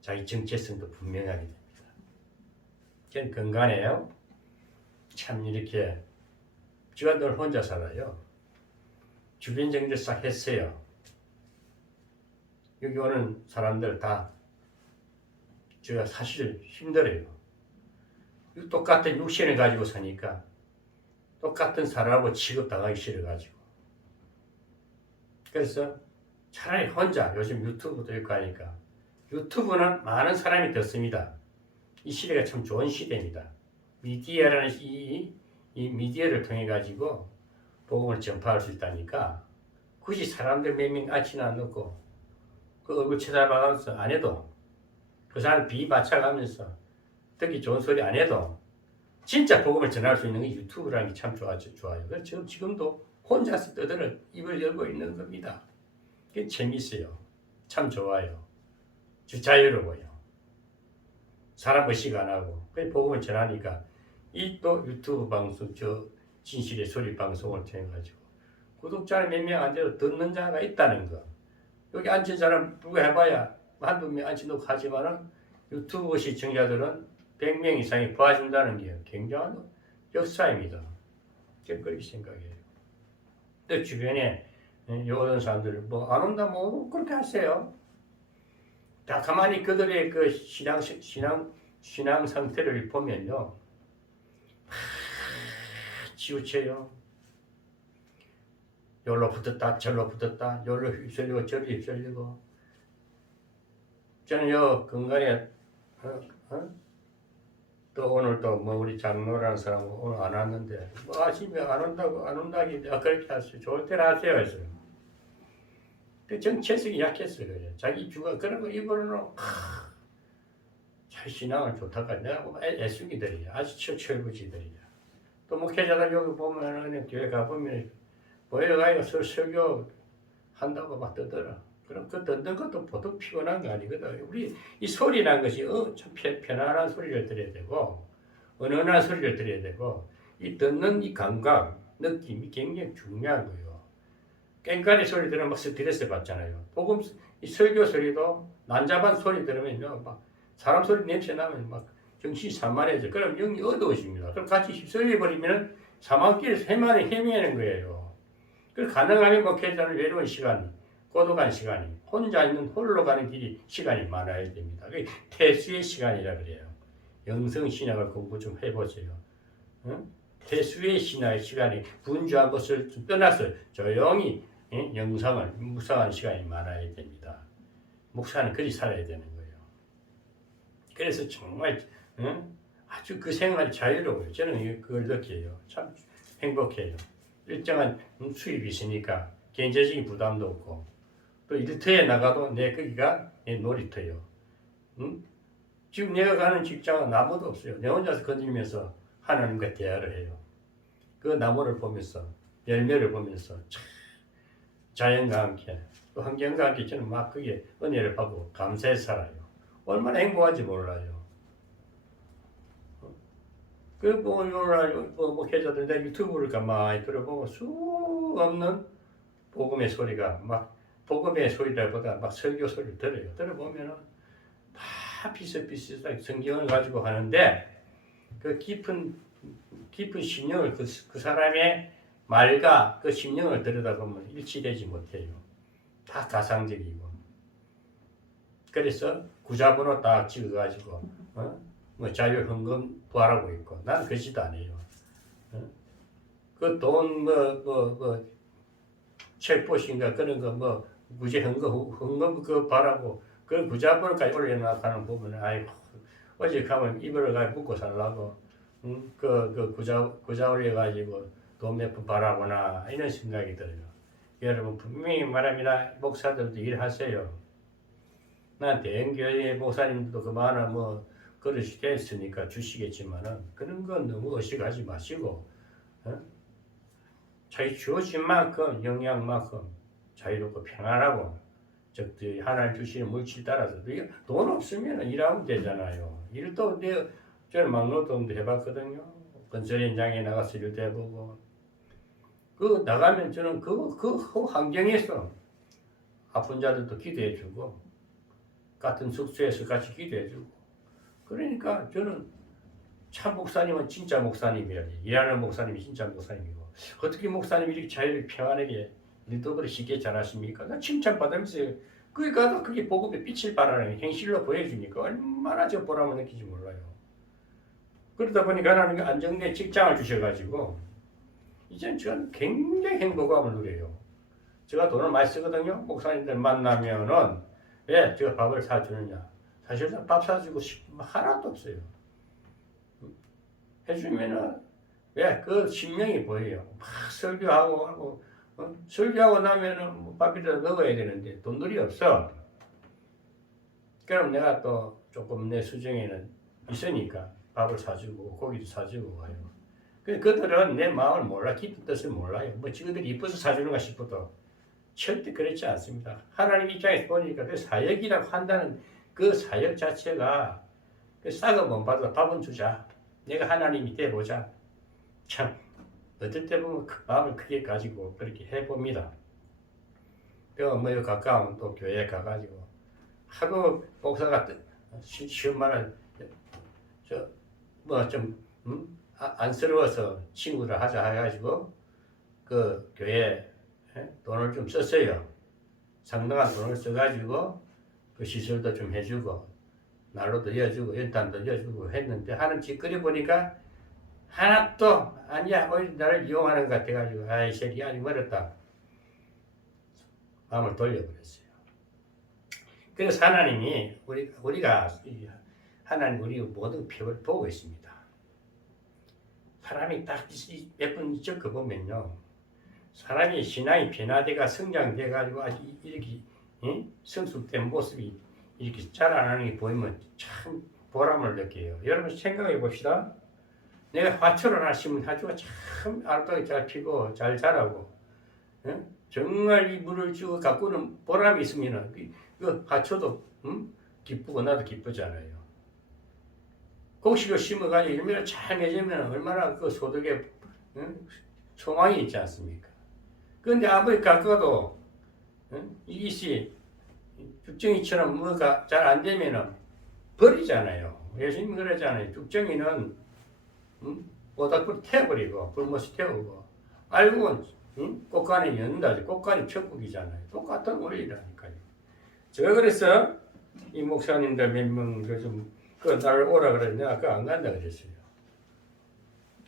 자기 정체성도 분명하게 됩니다. 저는 건강해요. 참 이렇게 제가 늘 혼자 살아요. 주변 정리 싹 했어요. 여기 오는 사람들 다 제가 사실 힘들어요. 똑같은 육신을 가지고 사니까 똑같은 사람하고 취급당하기 싫어가지고 그래서 차라리 혼자 요즘 유튜브도 있고 하니까 유튜브는 많은 사람이 듣습니다. 이 시대가 참 좋은 시대입니다. 미디어라는 이 미디어를 통해 가지고 복음을 전파할 수 있다니까 굳이 사람들 몇 명 앉히나 놓고 그 얼굴 쳐다봐가면서 안 해도 그 사람 비맞춰가면서 듣기 좋은 소리 안 해도 진짜 복음을 전할 수 있는 게 유튜브라는 게 참 좋아요. 그래서 지금도 혼자서 떠들어 입을 열고 있는 겁니다. 그게 재밌어요. 참 좋아요. 자유로워요. 사람 의식 안 하고 그 복음을 전하니까 이 또 유튜브 방송 진실의 소리 방송을 통해 가지고 구독자는 몇 명 안 돼도 듣는 자가 있다는 거. 여기 앉은 사람 누구 해봐야 한두 명 앉혀놓고 하지만은 유튜브 시청자들은 100명 이상이 봐준다는 게 굉장한 역사입니다. 저는 그렇게 생각해요. 또 주변에 요런 사람들 뭐 안 온다 뭐 그렇게 하세요. 다 가만히 그들의 그 신앙 상태를 보면요. 치우쳐요. 여기로 붙었다 저리로 붙었다 여기로 휩쓸리고 저리로 휩쓸리고 저는 요 근간에 또 오늘 또 뭐 우리 장로라는 사람은 오늘 안 왔는데 뭐 아침에 안 온다고 안 온다기 그렇게 하세요. 좋을 때는 하세요 했어요. 그 정체성이 약했어요. 그래. 자기 주가 그런 거 입으로는 자기 신앙을 좋다가 내가 뭐 애숙이들이야. 아주 철부지들이야. 또 목회자들 여기 보면 그냥 교회 가보면 모여가지고 설교 한다고 막 떠들어. 그럼 그 듣는 것도 보통 피곤한 거 아니거든. 우리 이 소리란 것이 참 편안한 소리를 들어야 되고 은은한 소리를 들어야 되고 이 듣는 이 감각, 느낌이 굉장히 중요한 거예요. 깽가리 소리 들으면 막 스트레스 받잖아요. 복음 이 설교 소리도 난잡한 소리 들으면요, 막 사람 소리 냄새 나면 막 정신이 산만해져. 그럼 영이 어두워집니다. 그럼 같이 휩쓸려 버리면 사망길에서 헤매는 거예요. 그 가능하면 목회자는 외로운 시간, 고독한 시간이, 혼자 있는 홀로 가는 길이 시간이 많아야 됩니다. 그게 태수의 시간이라 그래요. 영성 신학을 공부 좀 해보세요. 응? 태수의 신학의 시간이 분주한 것을 좀 떠나서 조용히 영상을 묵상하는 시간이 많아야 됩니다. 목사는 그리 살아야 되는 거예요. 그래서 정말 아주 그 생활이 자유로워요. 저는 그걸 느껴요. 참 행복해요. 일정한 수입이 있으니까 경제적인 부담도 없고 또 일터에 나가도 거기가 내 놀이터예요. 응? 지금 내가 가는 직장은 아무도 없어요. 내 혼자서 거닐면서 하나님과 대화를 해요. 그 나무를 보면서 열매를 보면서 자연과 함께 또 환경과 함께 저는 막 그게 은혜를 받고 감사해 살아요. 얼마나 행복한지 몰라요. 뭐 목회자들 내 유튜브를 가만히 들어보고 수 없는 복음의 소리가 막 복음의 소리보다 막 설교 소리를 들어요. 들어보면은 다 비슷비슷하게 성경을 가지고 하는데 그 깊은 심령을 그 사람의 말과 그 심령을 들여다보면 일치되지 못해요. 다 가상적이고. 그래서 구자번호 딱 찍어가지고 뭐 자율 헌금 부활하고 있고 나는 그짓도 안 해요. 그 돈 책보신가 그런 거 뭐 구제 헌금 그거 바라고 그 구자번호까지 올려놔가는 부분은 아이고 어제 가면 입을 가 묶고 살라고 그 구자 올려가지고 돈 몇 푼 바라보나 이런 생각이 들어요. 여러분 분명히 말합니다. 목사들도 일하세요. 난 대형교회 목사님들도 그만한 뭐 그릇이 됐으니까 주시겠지만은 그런 건 너무 의식하지 마시고 자기 주어진 만큼 영양만큼 자유롭고 평안하고 적들이 하나님 주시는 물질 따라서 돈 없으면 일하면 되잖아요. 일도 저는 막노동도 해봤거든요. 건설 현장에 나가서 일도 해보고 그 나가면 저는 그 환경에서 아픈 자들도 기도해주고 같은 숙소에서 같이 기도해주고 그러니까 저는 참 목사님은 진짜 목사님이라 일하는 목사님이 진짜 목사님이고 어떻게 목사님이 이렇게 자유롭게 평안하게 일도 그렇게 쉽게 잘하십니까? 나 칭찬받으면서 거기 가도 그게 복음의 빛을 발하는 행실로 보여주니까 얼마나 저 보람을 느끼지 몰라요. 그러다 보니까 하나님이 안정된 직장을 주셔가지고 이제는 저는 굉장히 행복감을 누려요. 제가 돈을 많이 쓰거든요. 목사님들 만나면은 왜 제가 밥을 사주느냐. 사실상 밥 사주고 싶은 하나도 없어요. 해주면은 왜 그 심령이 보여요. 막 설교하고 하고 설교하고 나면은 뭐 밥이라도 먹어야 되는데 돈들이 없어. 그럼 내가 또 조금 내 수중에는 있으니까 밥을 사주고 고기도 사주고 와요. 그들은 내 마음을 몰라, 깊은 뜻을 몰라요. 뭐 지그들이 이뻐서 사주는가 싶어도 절대 그렇지 않습니다. 하나님 입장에서 보니까 그 사역이라고 한다는 그 사역 자체가 그 싹은 못 받아 밥은 주자. 내가 하나님이 돼보자. 참 어떨 때 보면 그 마음을 크게 가지고 그렇게 해봅니다. 뭐 가까운 또 교회에 가가지고 하도 목사가 쉬운 말을 좀 안쓰러워서 친구들 하자 해가지고 그 교회에 돈을 좀 썼어요. 상당한 돈을 써가지고 그 시설도 좀 해주고 난로도 이어주고 연탄도 이어주고 했는데 하는 짓거리 보니까 하나도 아니야 오히려 나를 이용하는 것 같아가지고 아이 새끼 아주 멀었다. 마음을 돌려버렸어요. 그래서 하나님이 우리가 하나님 우리 모두 표를 보고 있습니다. 사람이 딱 몇 번 겪어보면요, 사람이 신앙이 변화돼가 성장돼가지고 아주 이렇게 성숙된 모습이 이렇게 자라나는 게 보이면 참 보람을 느껴요. 여러분 생각해 봅시다. 내가 화초를 하나 심으면 화초가 참 아름답게 잘 피고 잘 자라고, 정말 이 물을 주고 가꾸는 보람이 있으면 그 화초도 기쁘고 나도 기쁘잖아요. 곡식을 심어가지고 열매를 잘 맺으면 얼마나 그 소득에 소망이 있지 않습니까? 그런데 아무리 깎아도 이것이 죽정이처럼 뭐가 잘 안 되면은 버리잖아요. 예수님 그러잖아요. 죽정이는 모닥불 태워버리고 불못이 태우고 알고 꽃간이 연다. 꽃간이 천국이잖아요. 똑같은 원리라니까요. 제가 그래서 이 목사님들 몇 명 나를 오라 그래. 내가 아까 안 간다 그랬어요.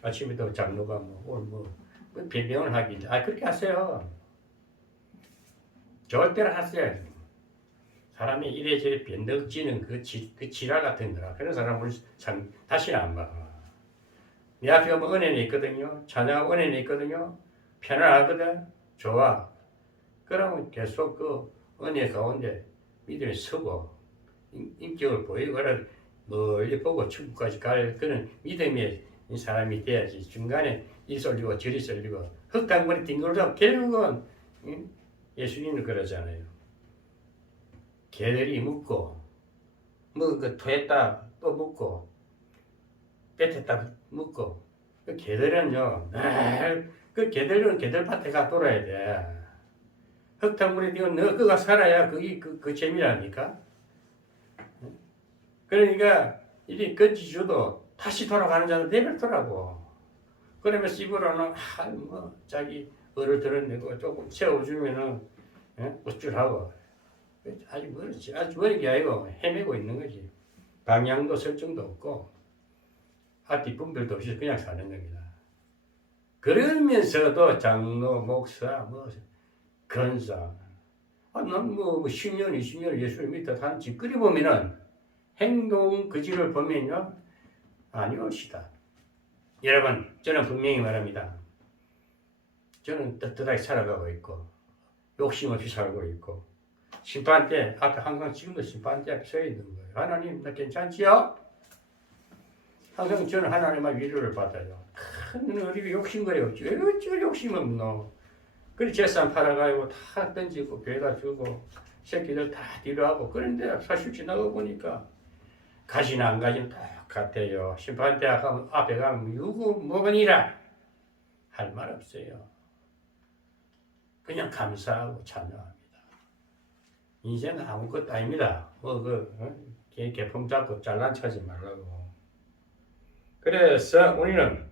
아침에도 장로가 오늘 변명을 하긴. 그렇게 하세요. 좋을 때는 하세요. 사람이 이래저래 변덕지는 그 지랄 같은 거라. 그런 사람을 참 다시는 안 봐. 내 앞에 오면 은혜는 있거든요. 찬양하고 은혜는 있거든요. 편안하거든. 좋아. 그러면 계속 그 은혜 가운데 믿음에 서고 인격을 보이고 멀리 보고 천국까지 갈 그런 믿음의 사람이 돼야지. 중간에 이 쏠리고 저리 쏠리고 흙탕물이 뒹굴다 결국은 예수님은 그러잖아요. 개들이 묻고 그 토했다 또 묻고 뱉었다 묻고 그 개들은요 그 개들은 개들밭에 가 돌아야 돼. 흙탕물이 띄고 너 그가 살아야 그게 그 재미라니까. 그러니까 이리 건지줘도 다시 돌아가는 자도 내버려두라고. 그러면 입으로는 자기 어를 드러내고 조금 세워주면은 우쭐하고 아주 멀었지. 아주 멀은 게 아니고 헤매고 있는 거지. 방향도 설정도 없고 앞뒷분별도 없이 그냥 사는 겁니다. 그러면서도 장로, 목사, 권사 난 10년, 20년 예수를 믿다 한 짓거리 보면은 행동 그지를 보면요 아니옵시다. 여러분 저는 분명히 말합니다. 저는 떳떳하게 살아가고 있고 욕심 없이 살고 있고 심판대 앞에 항상 지금도 심판대 앞에 서 있는 거예요. 하나님 나 괜찮지요? 항상 저는 하나님의 위로를 받아요. 큰 우리가 욕심거리 없지. 왜 어찌 욕심 없노? 그래 재산 팔아가지고 다 던지고 교회다 주고 새끼들 다 뒤로하고 그런데 사실 지나가 보니까 가지나 안 가지는 똑같아요. 심판대 앞에 가면 누구 뭐거니라 할 말 없어요. 그냥 감사하고 찬양합니다. 인생은 아무것도 아닙니다. 개품 잡고 잘난 차지 말라고. 그래서 우리는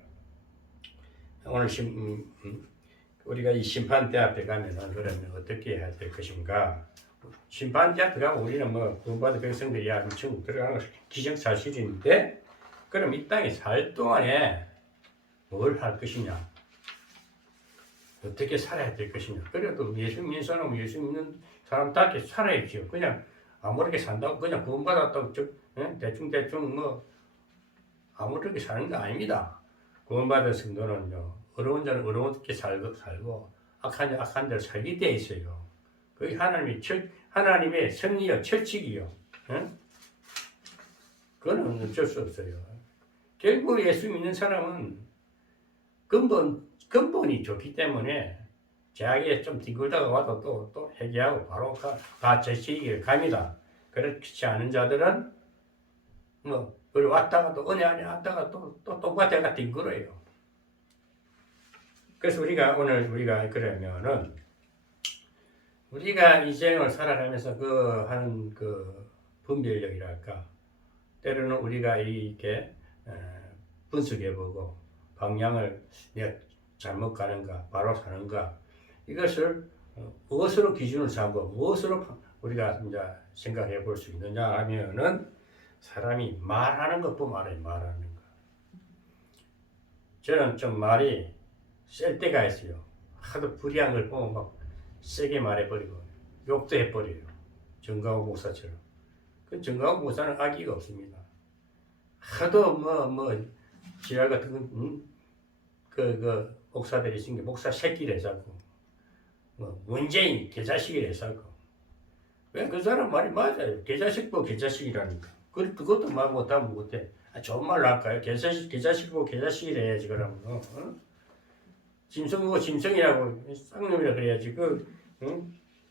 오늘 우리가 이 심판대 앞에 가면은 그러면 어떻게 해야 될 것인가? 심판대 앞에 가면 우리는 구원받은 백성들이야 천국 들어가는 거 기정사실인데 그럼 이 땅에 살 동안에 뭘 할 것이냐? 어떻게 살아야 될 것이냐? 그래도 예수 믿는 사람은 예수 믿는 사람답게 살아야지요. 그냥 아무렇게 산다고 그냥 구원받았다고 대충 아무렇게 사는 게 아닙니다. 구원받은 성도는요 어려운 자는 어렵게 살고 악한 자 악한 대로 살게 돼 있어요. 그게 하나님의 섭리요 철칙이요. 그건 어쩔 수 없어요. 결국 예수 믿는 사람은 근본이 좋기 때문에 자기에 좀 뒹굴다가 와도 또 회개하고 바로 다 제치기를 갑니다. 그렇지 않은 자들은 우리 왔다가 또 은혜 안에 왔다가 또 똑같아가 뒹굴어요. 그래서 오늘 우리가 그러면은 우리가 인생을 살아가면서 하는 분별력이랄까 때로는 우리가 이렇게 분석해보고 방향을 내가 잘못 가는가 바로 사는가 이것을 무엇으로 기준을 삼고 무엇으로 우리가 이제 생각해 볼 수 있느냐 하면은 사람이 말하는 것뿐만 아니라 말하는 거. 저는 좀 말이 셀 때가 있어요. 하도 불의한 걸 보면 막 세게 말해버리고 욕도 해버려요. 정강호 목사처럼. 그 정강호 목사는 악의가 없습니다. 하도 지랄 같은 그 목사들이 있으니까 목사 새끼를 해서고 문재인 개자식이라 해서고 왜 그 사람 말이 맞아요. 개자식도 개자식이라니까. 그것도 말 못하면 못해. 좋은 말로 할까요? 개자식이고 개자식이라 해야지 그러면 짐승이고 짐승이라고 쌍놈이라 그래야지 그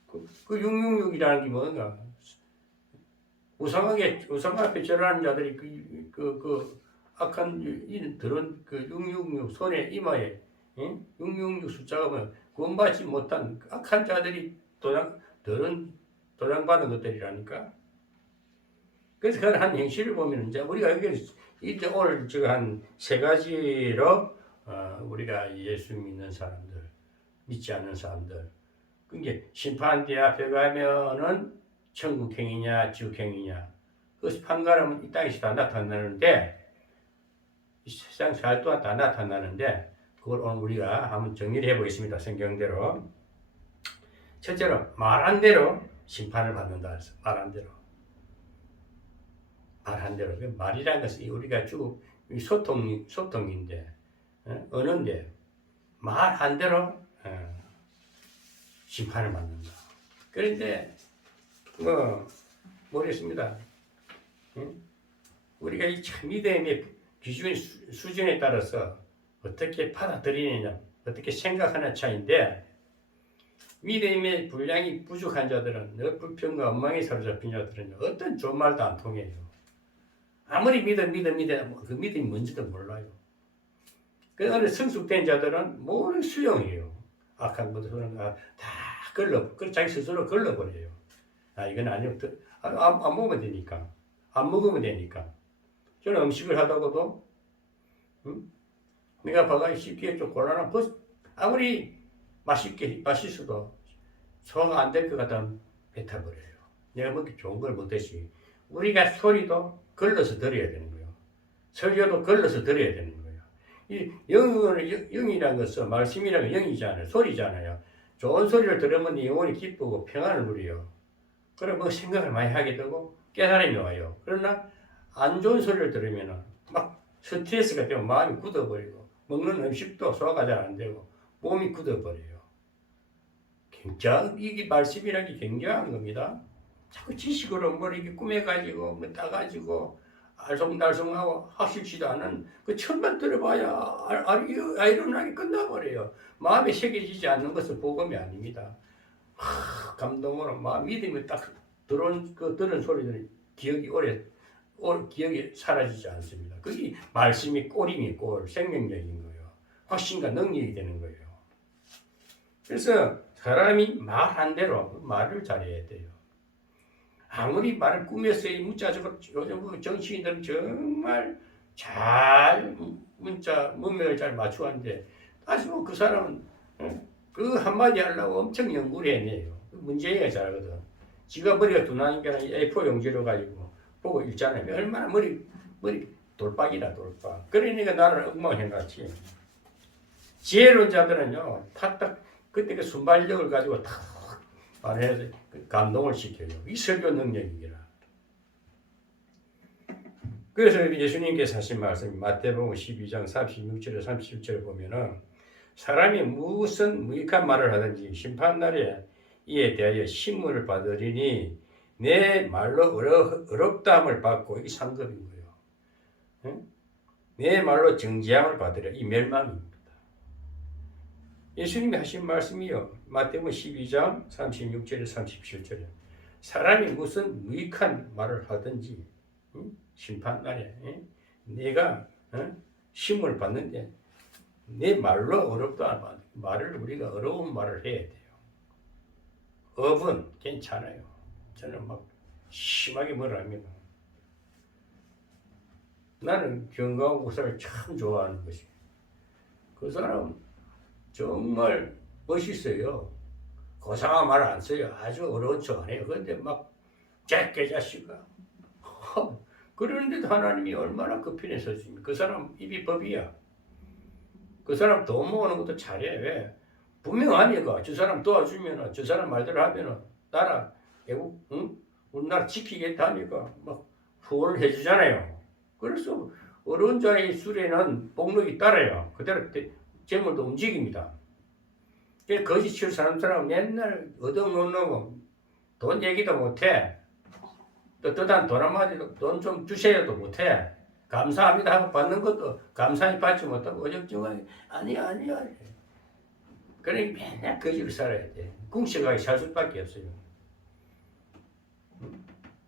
666이라는 게 뭔가 우상하게 절하는 자들이 그 악한 이 들은 그 666 손에 이마에 666 숫자가 뭐 구원받지 못한 악한 자들이 도장받은 것들이라니까. 그래서 그런 한 행실을 보면 이제 우리가 여기 이제 오늘 제가 한 세 가지로 우리가 예수 믿는 사람들, 믿지 않는 사람들, 그게 심판대 앞에 가면은 천국행이냐 지옥행이냐 그 판가름은 이 땅에서 다 나타나는데 이 세상 살 동안 다 나타나는데 그걸 오늘 우리가 한번 정리를 해보겠습니다. 성경대로. 첫째로 말한 대로 심판을 받는다 해서 말한 대로. 말한 대로. 말이라는 것은 우리가 쭉 소통인데 언어인데 말한 대로 심판을 받는다. 그런데 모르겠습니다. 우리가 이 믿음의 기준의 수준에 따라서 어떻게 받아들이느냐, 어떻게 생각하는 차이인데 믿음의 분량이 부족한 자들은 늘 불평과 엉망에 사로잡힌 자들은 어떤 좋은 말도 안 통해요. 아무리 믿어 그 믿음이 뭔지도 몰라요. 그 어느 성숙된 자들은 모든 수용해요. 악한 것들은 다 자기 스스로 걸러버려요. 이건 아니요. 안 먹으면 되니까. 안 먹으면 되니까. 저는 음식을 하다가도 내가 바가지 씹기에 좀 곤란한 아무리 맛있어도 소화가 안 될 것 같으면 뱉어버려요. 내가 먹기 좋은 걸 못했지. 우리가 소리도 걸러서 들어야 되는 거예요. 설교도 걸러서 들어야 되는 거예요. 이 영이라는 것은 말씀이라는 건 영이잖아요. 소리잖아요. 좋은 소리를 들으면 영혼이 기쁘고 평안을 누려요. 그럼 생각을 많이 하게 되고 깨달음이 와요. 그러나 안 좋은 소리를 들으면 막 스트레스가 되면 마음이 굳어버리고 먹는 음식도 소화가 잘 안 되고 몸이 굳어버려요. 이게 말씀이라는 게 굉장한 겁니다. 자꾸 지식으로 이렇게 꾸며가지고 따가지고 알쏭달쏭하고 확실치도 않은 그 처음만 들어봐야 아이러니하게 끝나버려요. 마음에 새겨지지 않는 것은 복음이 아닙니다. 감동으로 믿음이 딱 들은 소리들이 기억이 사라지지 않습니다. 그게 말씀이 꼴이니 생명력인 거예요. 확신과 능력이 되는 거예요. 그래서 사람이 말한 대로 말을 잘해야 돼요. 아무리 말을 꾸며서 문자적으로 요즘 정치인들은 정말 잘 문맥을 잘 맞추었는데 다시 그 사람은 그 한마디 하려고 엄청 연구를 해내요. 문재인이가 잘하거든. 지가 머리가 둔하니까 A4 용지로 가지고 보고 읽잖아요. 얼마나 머리 돌박이다 돌박. 그러니까 나를 엉망해놨지. 지혜로운 자들은요 탁탁 그때 그 순발력을 가지고 탁 말해서 감동을 시켜요. 이 설교 능력이라. 그래서 예수님께서 하신 말씀이 마태복음 12장 36절에 37절을 보면은 사람이 무슨 무익한 말을 하든지 심판날에 이에 대하여 신문을 받으리니 내 말로 어렵다함을 받고 이 상급인 거예요. 응? 내 말로 정죄함을 받으려 이 멸망입니다. 예수님이 하신 말씀이요. 마태복음 12장 36절에 37절에 사람이 무슨 무익한 말을 하든지 심판날에 내가 심을 받는데 내 말로 어렵다 말을 우리가 어려운 말을 해야 돼요. 업은 괜찮아요. 저는 막 심하게 뭐라 합니다. 나는 경강호 목사를 참 좋아하는 것이 그 사람 정말 멋있어요. 고상한 말을 안 써요. 아주 어려운 척 안 해요. 그런데 막 작게 자식아. 그런데도 하나님이 얼마나 그 편에 서십니까? 그 사람 입이 법이야. 그 사람 돈 모으는 것도 잘해. 왜? 분명하니까 저 사람 도와주면 저 사람 말대로 하면 나라 애국 우리나라 지키겠다 하니까 막 후원을 해주잖아요. 그래서 어려운 자의 수레는 복록이 따라요. 그대로 재물도 움직입니다. 거짓 치울 사람들은 맨날 얻어놓는 돈 얘기도 못해. 떳떳한 돈 한마디도 돈 좀 주세요도 못해. 감사합니다 하고 받는 것도 감사히 받지 못하고 어정쩡하게 아니야. 그러니까 맨날 거지로 살아야 돼. 궁식하게 살 수밖에 없어요.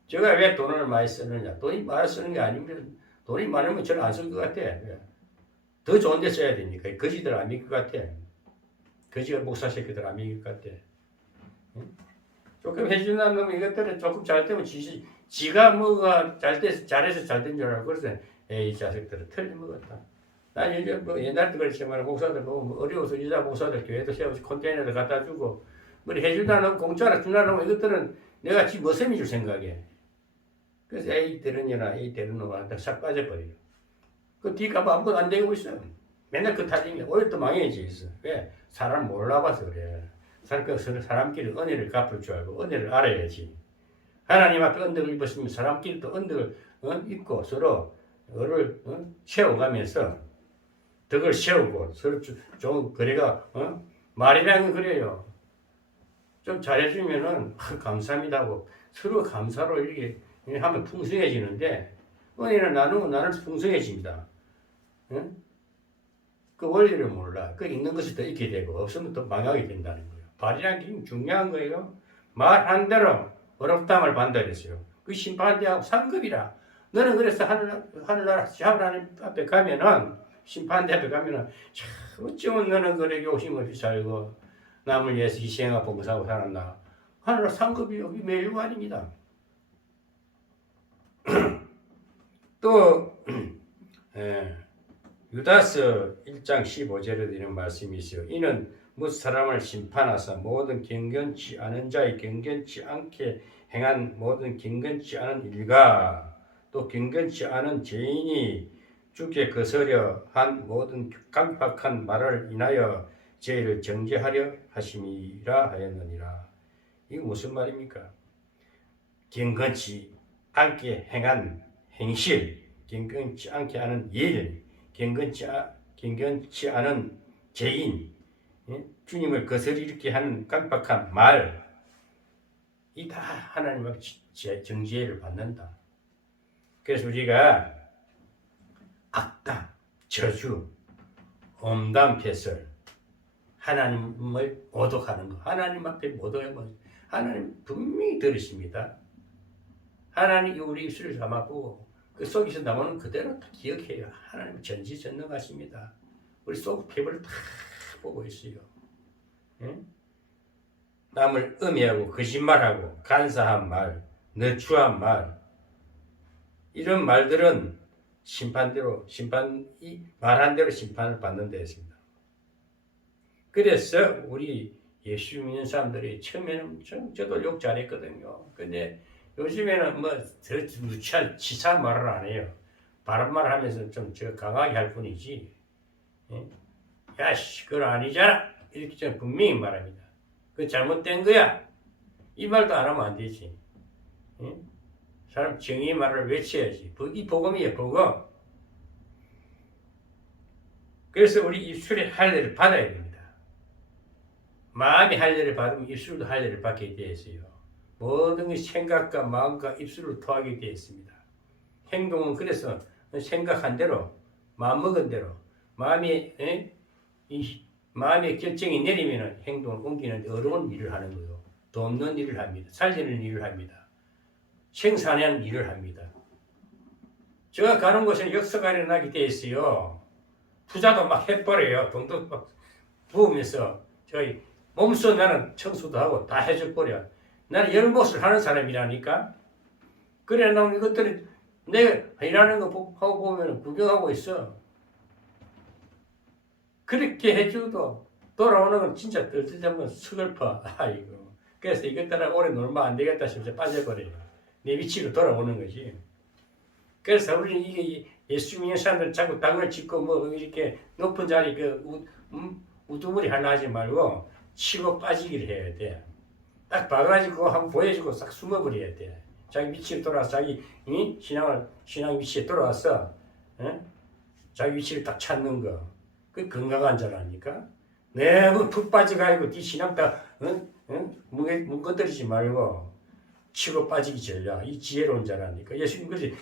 제가 왜 돈을 많이 쓰느냐? 돈이 많이 쓰는 게 아니면 돈이 많으면 저는 안 쓸 것 같아. 더 좋은 데 써야 되니까. 거지들 안 믿을 것 같아. 거지가 목사 새끼들 안 믿을 것 같아. 조금 해준다는 놈 이것들은 조금 잘 되면 지가 뭐가 잘해서 잘 된 줄 알고 그래서 에이 자식들은 틀림먹었다. 난 이제 뭐 옛날도 그랬지만 목사들 보면 어려워서 여자 목사들 교회도 세워서 컨테이너도 갖다 주고 뭐 해준다는 공짜로 준다는 이것들은 내가 지 머슴이 줄 생각에. 그래서 에이 되느냐나 에이 되는 놈한테 싹 빠져버려요. 그 뒤가 아무것도 안 되고 있어요. 맨날 그 타진이 오히려 또 망해져 있어. 왜? 사람 몰라봐서 그래. 사람끼리 은혜를 갚을 줄 알고 은혜를 알아야지. 하나님 앞에 언덕을 입었으면 사람끼리 또 언덕을 입고 서로 를 세워가면서 덕을 세우고 서로 좋은 거래가 말이라는 건 그래요. 좀 잘해주면은 감사합니다 하고 서로 감사로 이렇게 하면 풍성해지는데 은혜는 나누면 나는 풍성해집니다. 그 원리를 몰라. 그 있는 것이 더 있게 되고 없으면 또 망하게 된다는 거예요. 발이라는 게 중요한 거예요. 말한 대로 어렵담을 받는다 그랬어요. 그 심판대하고 상급이라. 너는 그래서 하늘나라 하나님 앞에 가면은 심판대 앞에 가면은 참 어쩌면 너는 그래 욕심 없이 살고 남을 위해서 희생하고 봉사하고 살았나. 하늘나라 상급이 여기 매우 아닙니다. 또 유다서 1장 15절에도 이런 말씀이 있어요. 이는 무슨 사람을 심판하사 모든 경건치 않은 자의 경건치 않게 행한 모든 경건치 않은 일과 또 경건치 않은 죄인이 주께 거스려 한 모든 강팍한 말을 인하여 죄를 정죄하려 하심이라 하였느니라. 이거 무슨 말입니까? 경건치 않게 행한 행실, 경건치 않게 하는 일, 경건치 않은 죄인, 주님을 거스르게 하는 깜빡한 말, 이 다 하나님 앞에 정죄를 받는다. 그래서 우리가 악담, 저주, 엄담패설, 하나님을 모독하는 거, 하나님 앞에 모독하면 하나님 분명히 들으십니다. 하나님이 우리 입술을 담았고 그 속에서 나오는 그대로 다 기억해요. 하나님 전지전능하십니다. 우리 속 피부를 다 보고 있어요. 남을 음해하고 거짓말하고 간사한 말, 너추한 말, 이런 말들은 심판이 말한 대로 심판을 받는 데였습니다. 그래서 우리 예수 믿는 사람들이 처음에는 저도 욕 잘했거든요. 근데 요즘에는 더 누추한 치사한 말을 안 해요. 바른 말 하면서 좀 강하게 할 뿐이지. 야씨, 그건 아니잖아. 이렇게 저는 분명히 말합니다. 그건 잘못된 거야. 이 말도 안 하면 안 되지. 사람 정의의 말을 외쳐야지. 이 복음이에요, 복음. 그래서 우리 입술에 할례를 받아야 됩니다. 마음이 할례를 받으면 입술도 할례를 받게 되어 있어요. 모든 생각과 마음과 입술을 토하게 되어 있습니다. 행동은 그래서 생각한 대로, 마음먹은 대로, 마음의 결정이 내리면 행동을 옮기는 어려운 일을 하는 거예요. 돕는 일을 합니다. 살리는 일을 합니다. 생산하는 일을 합니다. 제가 가는 곳에는 역사가 일어나게 되어 있어요. 투자도 막 해버려요. 돈도 막 부으면서 저희 몸소 나는 청소도 하고 다 해줘버려. 나는 연못을 하는 사람이라니까. 그래 나는 이것들이 내가 일하는 거 하고 보면 구경하고 있어. 그렇게 해줘도 돌아오는 건 진짜 떨어지면 서글퍼. 아이고. 그래서 이것들은 오래 놀면 안 되겠다 싶어서 빠져버려요. 내 위치로 돌아오는 거지. 그래서 우리는 이게 예수 믿는 사람들 자꾸 땅을 짓고 뭐 이렇게 높은 자리 우두머리 하려 하지 말고 치고 빠지기를 해야 돼. 딱 봐가지고 한번 보여주고 싹 숨어버려야 돼. 자기 위치에 돌아와서 자기 신앙 위치에 돌아와서 자기 위치를 딱 찾는 거. 그 건강한 자라니까. 너무 푹 빠져가지고 네 신앙 다 뭉거뜨리지 말고 치고 빠지기 전략. 이 지혜로운 자라니까. 예수님 그지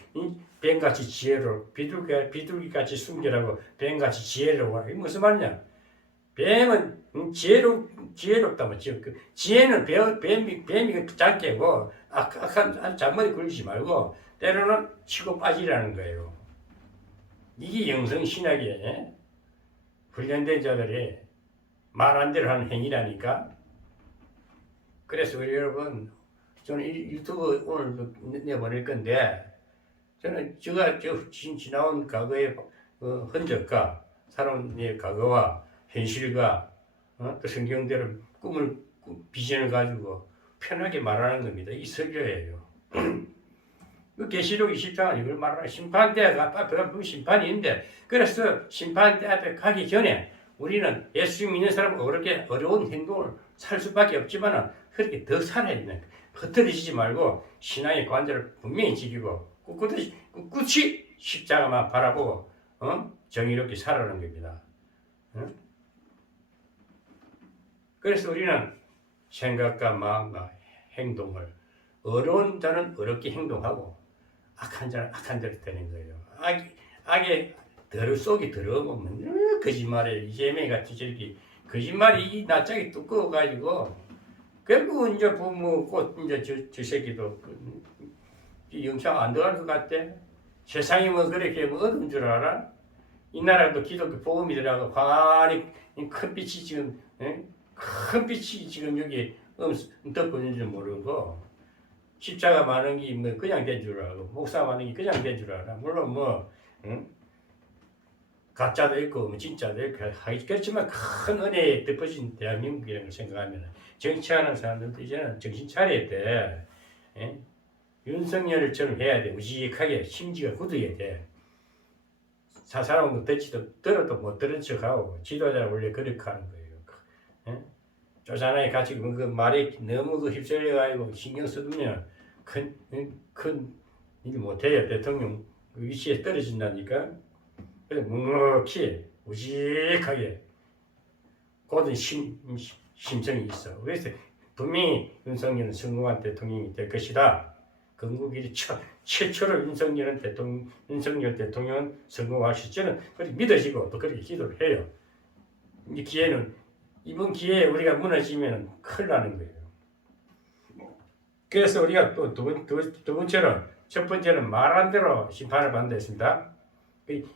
뱀같이 지혜로 비둘기같이 숨기라고 뱀같이 지혜로워. 이게 무슨 말이냐? 뱀은 지혜롭다면 지혜는 뱀이 작게고 악한 잘못에 걸리지 말고 때로는 치고 빠지라는 거예요. 이게 영성신학의 훈련된 자들이 말 안 대로 하는 행위라니까. 그래서 우리 여러분, 저는 유튜브 오늘 내보낼 건데, 저는 제가 지나온 과거의 흔적과 살아온 과거와 현실과 또 성경대로 비전을 가지고 편하게 말하는 겁니다. 이 설교예요. 그 계시록 20장은 이걸 말하는 심판대가 앞에 보면 심판이 있는데, 그래서 심판대 앞에 가기 전에 우리는 예수 믿는 사람은 어려운 행동을 살 수밖에 없지만 그렇게 더 살아야 되는 거예요. 흐트러지지 말고 신앙의 관절을 분명히 지키고 꿋꿋이 십자가만 바라보고 정의롭게 살아가는 겁니다. 그래서 우리는 생각과 마음과 행동을 어려운 자는 어렵게 행동하고 악한 자는 악한 대로 되는 거예요. 악의 속이 더러우면 거짓말에 이재명 같이 저렇게 거짓말이 이 낯짝이 두꺼워가지고 결국은 이제 부모 곧 이제 저 새끼도 영상 안 들어갈 것 같대. 세상이 뭐 그렇게 뭐 어려운 줄 알아? 이 나라도 기독교 복음이더라고 환히 큰 빛이 지금 큰 빛이 지금 여기 덮고 있는 줄 모르고 십자가 많은 게 뭐 그냥 된 줄 알고 목사 많은 게 그냥 된 줄 알아. 물론 뭐 가짜도 있고 뭐 진짜도 있고 그렇지만 큰 은혜에 덮어진 대한민국이라는 걸 생각하면 정치하는 사람들도 이제는 정신 차려야 돼. 윤석열처럼 해야 돼. 우직하게 심지가 굳어야 돼. 사사로운 거 들어도 못 들은 척하고 지도자는 원래 그렇게 하는 거예요. 조산하게 같이 그 말에 너무 휩쓸려가지고 신경 쓰면 일 못해요. 대통령 위치에 떨어진다니까. 그래서 묵묵히 우직하게 고든 심성이 있어. 그래서 분명히 윤석열은 성공한 대통령이 될 것이다. 건국일이 최초로 윤석열 대통령은 성공할 수 있지는 그렇게 믿어지고 또 그렇게 기도를 해요. 이 기회는 이번 기회에 우리가 무너지면 큰일 나는 거예요. 그래서 우리가 또 두 번째는 첫 번째는 말한 대로 심판을 받는다 했습니다.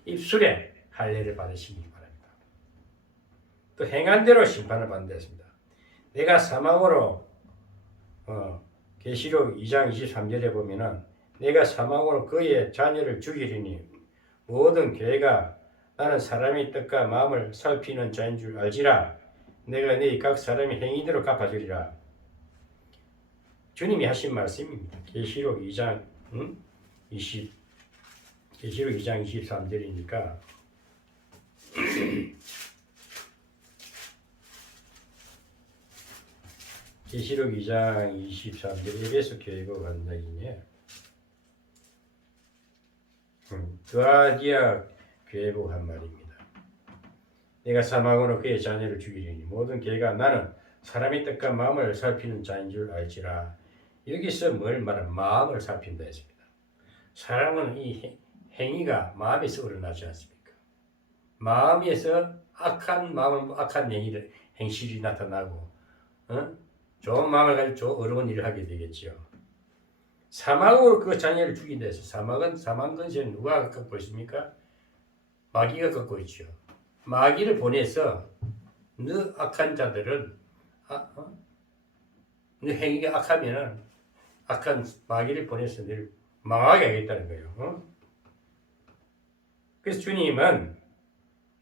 입술에 할례를 받으시기 바랍니다. 또 행한 대로 심판을 받는다 했습니다. 내가 사망으로 계시록 2장 23절에 보면은 내가 사망으로 그의 자녀를 죽이리니 모든 교회가 나는 사람의 뜻과 마음을 살피는 자인 줄 알지라. 내가 너희 각 사람의 행위대로 갚아주리라. 주님이 하신 말씀입니다. 계시록 2장 23절이니까 계시록 2장 23절 에베소 교회가 간다 이네. 드아디아 교회고 한 말입니다. 내가 사망으로 그의 자녀를 죽이리니 모든 교회가 나는 사람의 뜻과 마음을 살피는 자인 줄 알지라. 여기서 뭘 말하면 마음을 살핀다 했습니다. 사람은 이 행위가 마음에서 우러나지 않습니까? 마음에서 악한 행실이 나타나고 좋은 마음을 가지고 어려운 일을 하게 되겠죠. 사망으로 그 자녀를 죽인다 해서 사망 근세는 누가 갖고 있습니까? 마귀가 갖고 있죠. 마귀를 보내서 너 악한 자들은 너 행위가 악하면은 악한 마귀를 보내서 너를 망하게 하겠다는 거예요. 그래서 주님은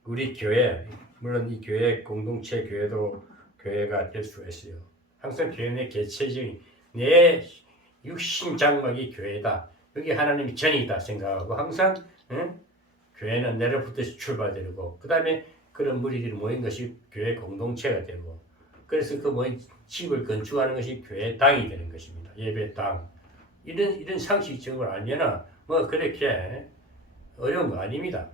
우리 교회, 물론 이 교회 공동체 교회도 교회가 될 수가 있어요. 항상 교회 내 개체적인 내 육신 장막이 교회다. 여기 하나님이 전이다 생각하고 항상 교회는 내로부터 출발되고 그 다음에 그런 무리들이 모인 것이 교회 공동체가 되고 그래서 그 뭐 집을 건축하는 것이 교회당이 되는 것입니다. 예배당. 이런 상식적으로 알면은 뭐 그렇게 어려운 거 아닙니다.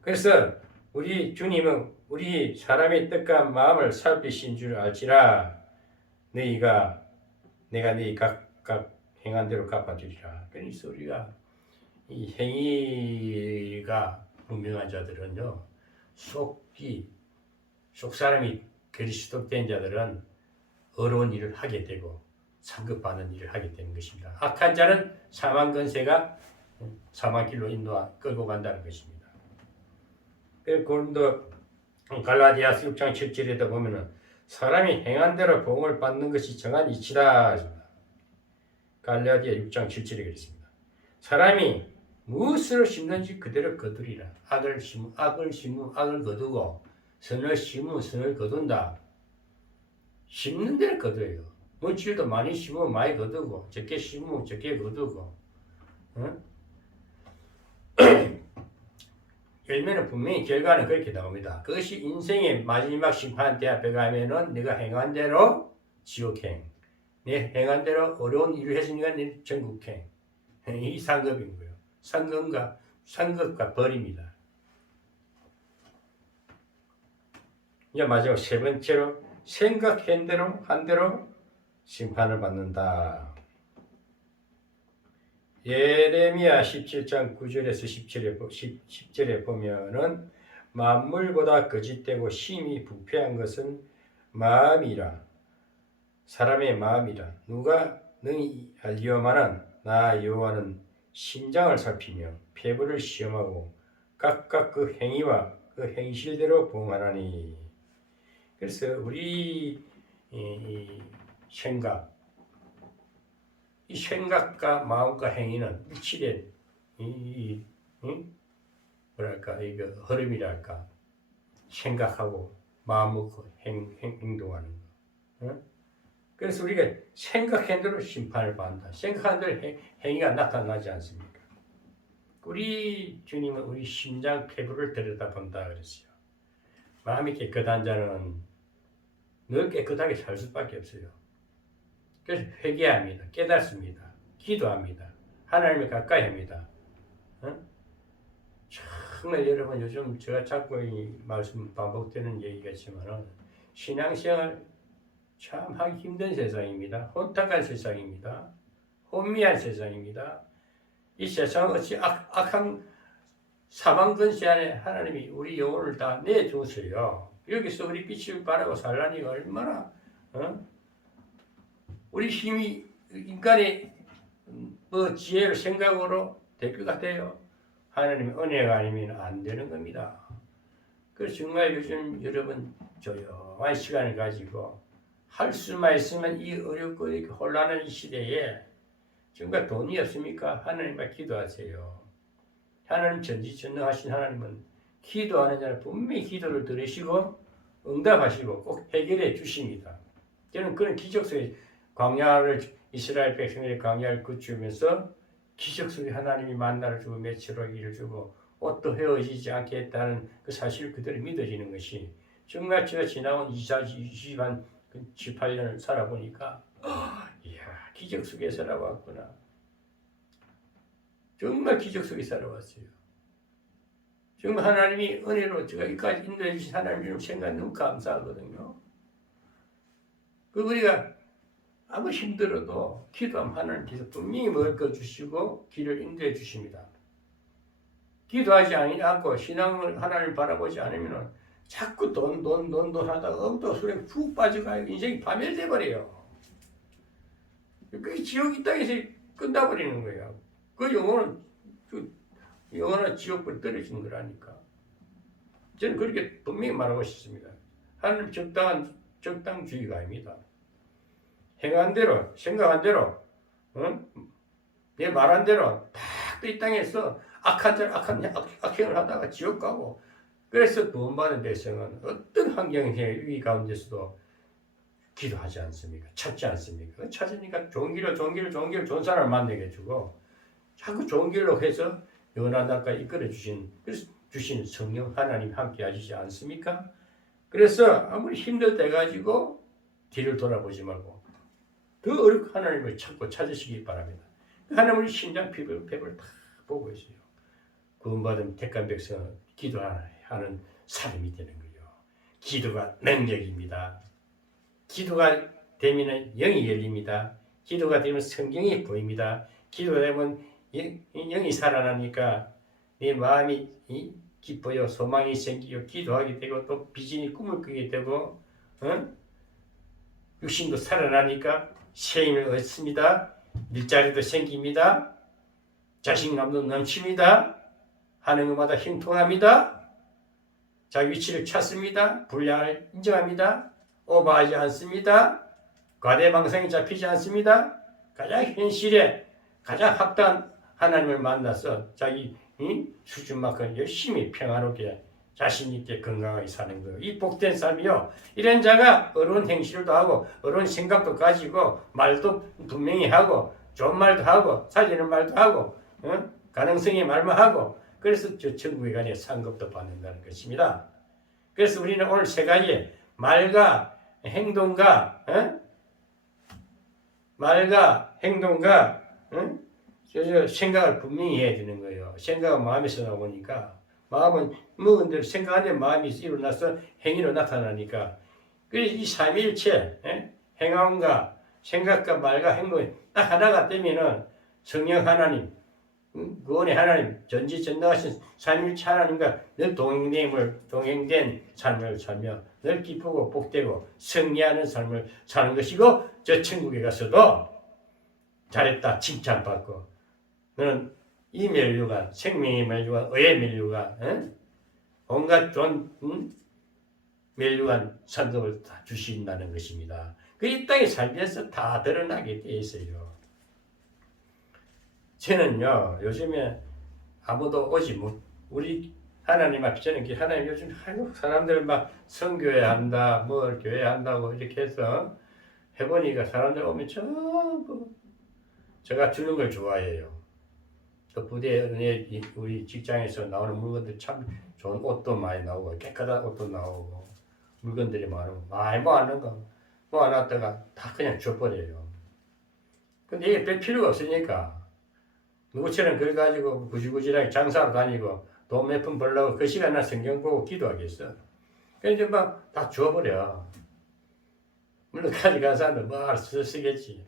그래서 우리 주님은 우리 사람의 뜻과 마음을 살피신 줄 알지라. 내가 너희 각각 행한 대로 갚아주리라. 그래서 우리가 이 행위가 분명한 자들은요, 속 사람이 그리스도된 자들은 어려운 일을 하게 되고 상급받는 일을 하게 되는 것입니다. 악한 자는 사망 권세가 사망길로 끌고 간다는 것입니다. 고린도 갈라디아서 6장 7절에도 보면은 사람이 행한 대로 복을 받는 것이 정한 이치다. 갈라디아 6장 7절에 그랬습니다. 사람이 무엇을 심는지 그대로 거두리라. 악을 심으면 악을 거두고 선을 심으면 선을 거둔다. 심는 대로 거둬요. 물질도 많이 심으면 많이 거두고 적게 심으면 적게 거두고 열매는 분명히 결과는 그렇게 나옵니다. 그것이 인생의 마지막 심판 때 앞에 가면은 내가 행한 대로 지옥행, 내 행한 대로 어려운 일을 했으니까 내 전국행. 이 상급인 거예요. 상급과 벌입니다. 이제 마지막 세 번째로 생각한 대로 심판을 받는다. 예레미야 17장 9절에서 10절에 보면은 만물보다 거짓되고 심히 부패한 것은 마음이라. 사람의 마음이라. 누가 능히 알리오마는 나 여호와는 심장을 살피며 폐부를 시험하고 각각 그 행위와 그 행실대로 보응하나니. 그래서 우리 이 생각과 마음과 행위는 일치된 이거 흐름이랄까. 생각하고 마음 먹고 행동하는 거. 그래서 우리가 생각한 대로 심판을 받는다. 생각한 대로 행위가 나타나지 않습니까? 우리 주님은 우리 심장 폐부를 들여다본다 그랬어요. 마음이 깨끗한 자는 늘 깨끗하게 살 수밖에 없어요. 그래서 회개합니다. 깨닫습니다. 기도합니다. 하나님을 가까이 합니다. 정말 여러분 요즘 제가 자꾸 이 말씀 반복되는 얘기겠지만 신앙생활 참 하기 힘든 세상입니다. 혼탁한 세상입니다. 혼미한 세상입니다. 이 세상은 어찌 악한 사망 근세 안에 하나님이 우리 영혼을 다 내주세요. 여기서 우리 빛을 바라고 살라니 얼마나 우리 힘이 인간의 지혜를 생각으로 될 것 같아요. 하나님의 은혜가 아니면 안 되는 겁니다. 그래서 정말 요즘 여러분 조용한 시간을 가지고 할 수만 있으면 이 어렵고 이렇게 혼란한 이 시대에 정말 돈이 없습니까? 하나님과 기도하세요. 하나님 전지전능하신 하나님은 기도하는 자는 분명히 기도를 들으시고 응답하시고 꼭 해결해 주십니다. 저는 그런 기적 속에 이스라엘 백성들의 광야를 거치면서 기적 속에 하나님이 만나를 주고 며칠로 일을 주고 옷도 헤어지지 않게 했다는 그 사실을 그대로 믿어지는 것이 정말 제가 지나온 18년을 살아보니까 이야 기적 속에 살아왔구나. 정말 기적 속에 살아왔어요. 정말 하나님이 은혜로 제가 여기까지 인도해 주신 하나님 생각 너무 감사하거든요. 그 우리가 아무 힘들어도 기도하면 하나님께서 분명히 먹을 것 주시고 길을 인도해 주십니다. 기도하지 않고 신앙을 하나님을 바라보지 않으면 자꾸 돈 하다가 엉뚱한 소리에 푹 빠져가요. 인생이 파멸돼 버려요. 그게 지옥 이 땅에서 끝나버리는 거예요. 그 영혼은 영원한 지옥불 떨어지는 거라니까. 저는 그렇게 분명히 말하고 싶습니다. 하나님 적당주의가 아닙니다. 행한 대로, 생각한 대로, 내 말한 대로 다 이 땅에서 악행을 하다가 지옥 가고, 그래서 구원받은 백성은 어떤 환경의 위기 가운데서도 기도하지 않습니까? 찾지 않습니까? 찾으니까 좋은 길로 좋은 사람을 만나게 해주고, 자꾸 좋은 길로 해서 영원한 날까지 이끌어 주신 성령 하나님 함께 하시지 않습니까? 그래서 아무리 힘들 때 가지고 뒤를 돌아보지 말고 더 어렵게 하나님을 찾고 찾으시기 바랍니다. 하나님은 심장 배를 다 보고 있어요. 구원받은 택한 백성은 기도하는 사람이 되는 거예요. 기도가 능력입니다. 기도가 되면 영이 열립니다. 기도가 되면 성경이 보입니다. 기도가 되면 영이 살아나니까 내 마음이 기뻐요. 소망이 생기고 기도하게 되고 또 비전이 꿈을 꾸게 되고 육신도 살아나니까 새 힘을 얻습니다. 일자리도 생깁니다. 자신감도 넘칩니다. 하는 것마다 형통합니다. 자기 위치를 찾습니다. 분량을 인정합니다. 오버하지 않습니다. 과대망상이 잡히지 않습니다. 가장 현실에 가장 합당한 하나님을 만나서 자기 수준만큼 열심히 평화롭게 자신있게 건강하게 사는 거예요. 이 복된 삶이요. 이런 자가 어려운 행실도 하고 어려운 생각도 가지고 말도 분명히 하고 좋은 말도 하고 살리는 말도 하고 가능성의 말만 하고 그래서 저 천국에 가니 상급도 받는다는 것입니다. 그래서 우리는 오늘 세 가지 말과 행동과 생각을 분명히 해야 되는 거예요. 생각은 마음에서 나오니까 마음은 먹은 대로 생각한 대로 마음이 일어나서 행위로 나타나니까 그래서 이 삼위일체 행함과 생각과 말과 행동이 딱 하나가 되면은 성령 하나님 구원의 하나님 전지전능하신 삼위일체 하나님과 늘 동행된 삶을 살며 늘 기쁘고 복되고 승리하는 삶을 사는 것이고 저 천국에 가서도 잘했다 칭찬받고 너는 이 멸류관 생명의 멸류관 의의 멸류관 온갖 좋은 멸류관 상급을 다 주신다는 것입니다. 그 이 땅에 살면서 다 드러나게 돼 있어요. 저는요 요즘에 아무도 오지 못 우리 하나님 앞에 저는 하나님 요즘 한국 사람들 막 선교회 한다 뭘 교회 한다고 이렇게 해서 해보니까 사람들 오면 전부 제가 주는 걸 좋아해요. 또 부대에 우리 직장에서 나오는 물건들 참 좋은 옷도 많이 나오고 깨끗한 옷도 나오고 물건들이 많고 많이 모아놓은 거 모아놨다가 다 그냥 줘버려요. 근데 이게 뺄 필요가 없으니까 누구처럼 그래 가지고 구질구질하게 장사하러 다니고 돈 몇 푼 벌려고 그 시간에 성경 보고 기도하겠어. 그래서 막 다 줘버려. 물론 가져간 사람들 뭐 쓰겠지.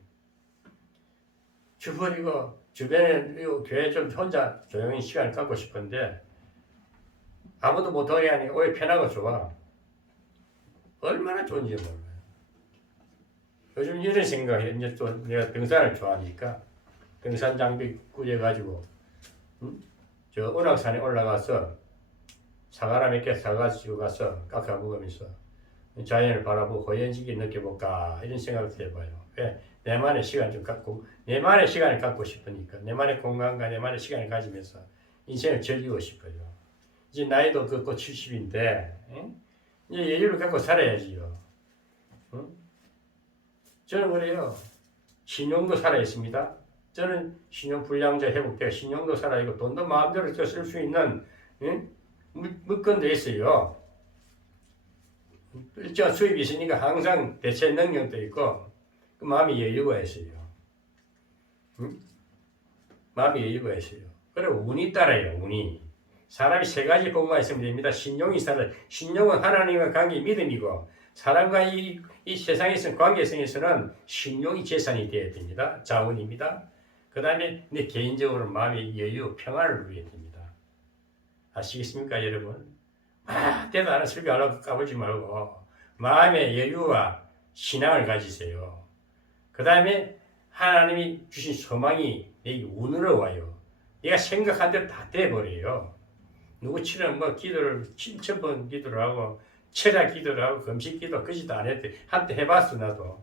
줘버리고 주변에 교회 좀 혼자 조용히 시간을 갖고 싶은데 아무도 못하게 하니 오히려 편하고 좋아. 얼마나 좋은지 몰라요. 요즘 이런 생각해. 이제 또 내가 등산을 좋아하니까 등산 장비 꾸려가지고 저 은왕산에 올라가서 사과나 몇 개 사가지고 가서 깎아 먹으면서 자연을 바라보고 호연지기 느껴볼까 이런 생각을 해봐요. 왜? 내만의 시간 좀 갖고 내만의 시간을 갖고 싶으니까 내만의 공간과 내만의 시간을 가지면서 인생을 즐기고 싶어요. 이제 나이도 그 70인데 이제 여유를 갖고 살아야지요. 저는 그래요. 신용도 살아있습니다. 저는 신용불량자 회복되고 신용도 살아있고 돈도 마음대로 쓸 수 있는 물건도 있어요. 일정한 수입이 있으니까 항상 대체 능력도 있고 그 마음이 여유가 있어요. 마음이 여유가 있어요. 그리고 운이 따라요. 운이. 사람이 세 가지 복만 있으면 됩니다. 신용이 살아. 신용은 하나님과 관계 믿음이고 사람과 이 세상에서 관계성에서는 신용이 재산이 되어야 됩니다. 자원입니다. 그 다음에 내 개인적으로 마음의 여유, 평안을 누려야 됩니다. 아시겠습니까, 여러분? 대단한 설교하려고 까불지 말고 마음의 여유와 신앙을 가지세요. 그 다음에 하나님이 주신 소망이 내게 운으로 와요. 내가 생각한 대로 다 돼버려요. 누구처럼 뭐 기도를 7,000번 기도를 하고 철학 기도를 하고 금식 기도 그지도 안 했대. 한때 해봤어 나도.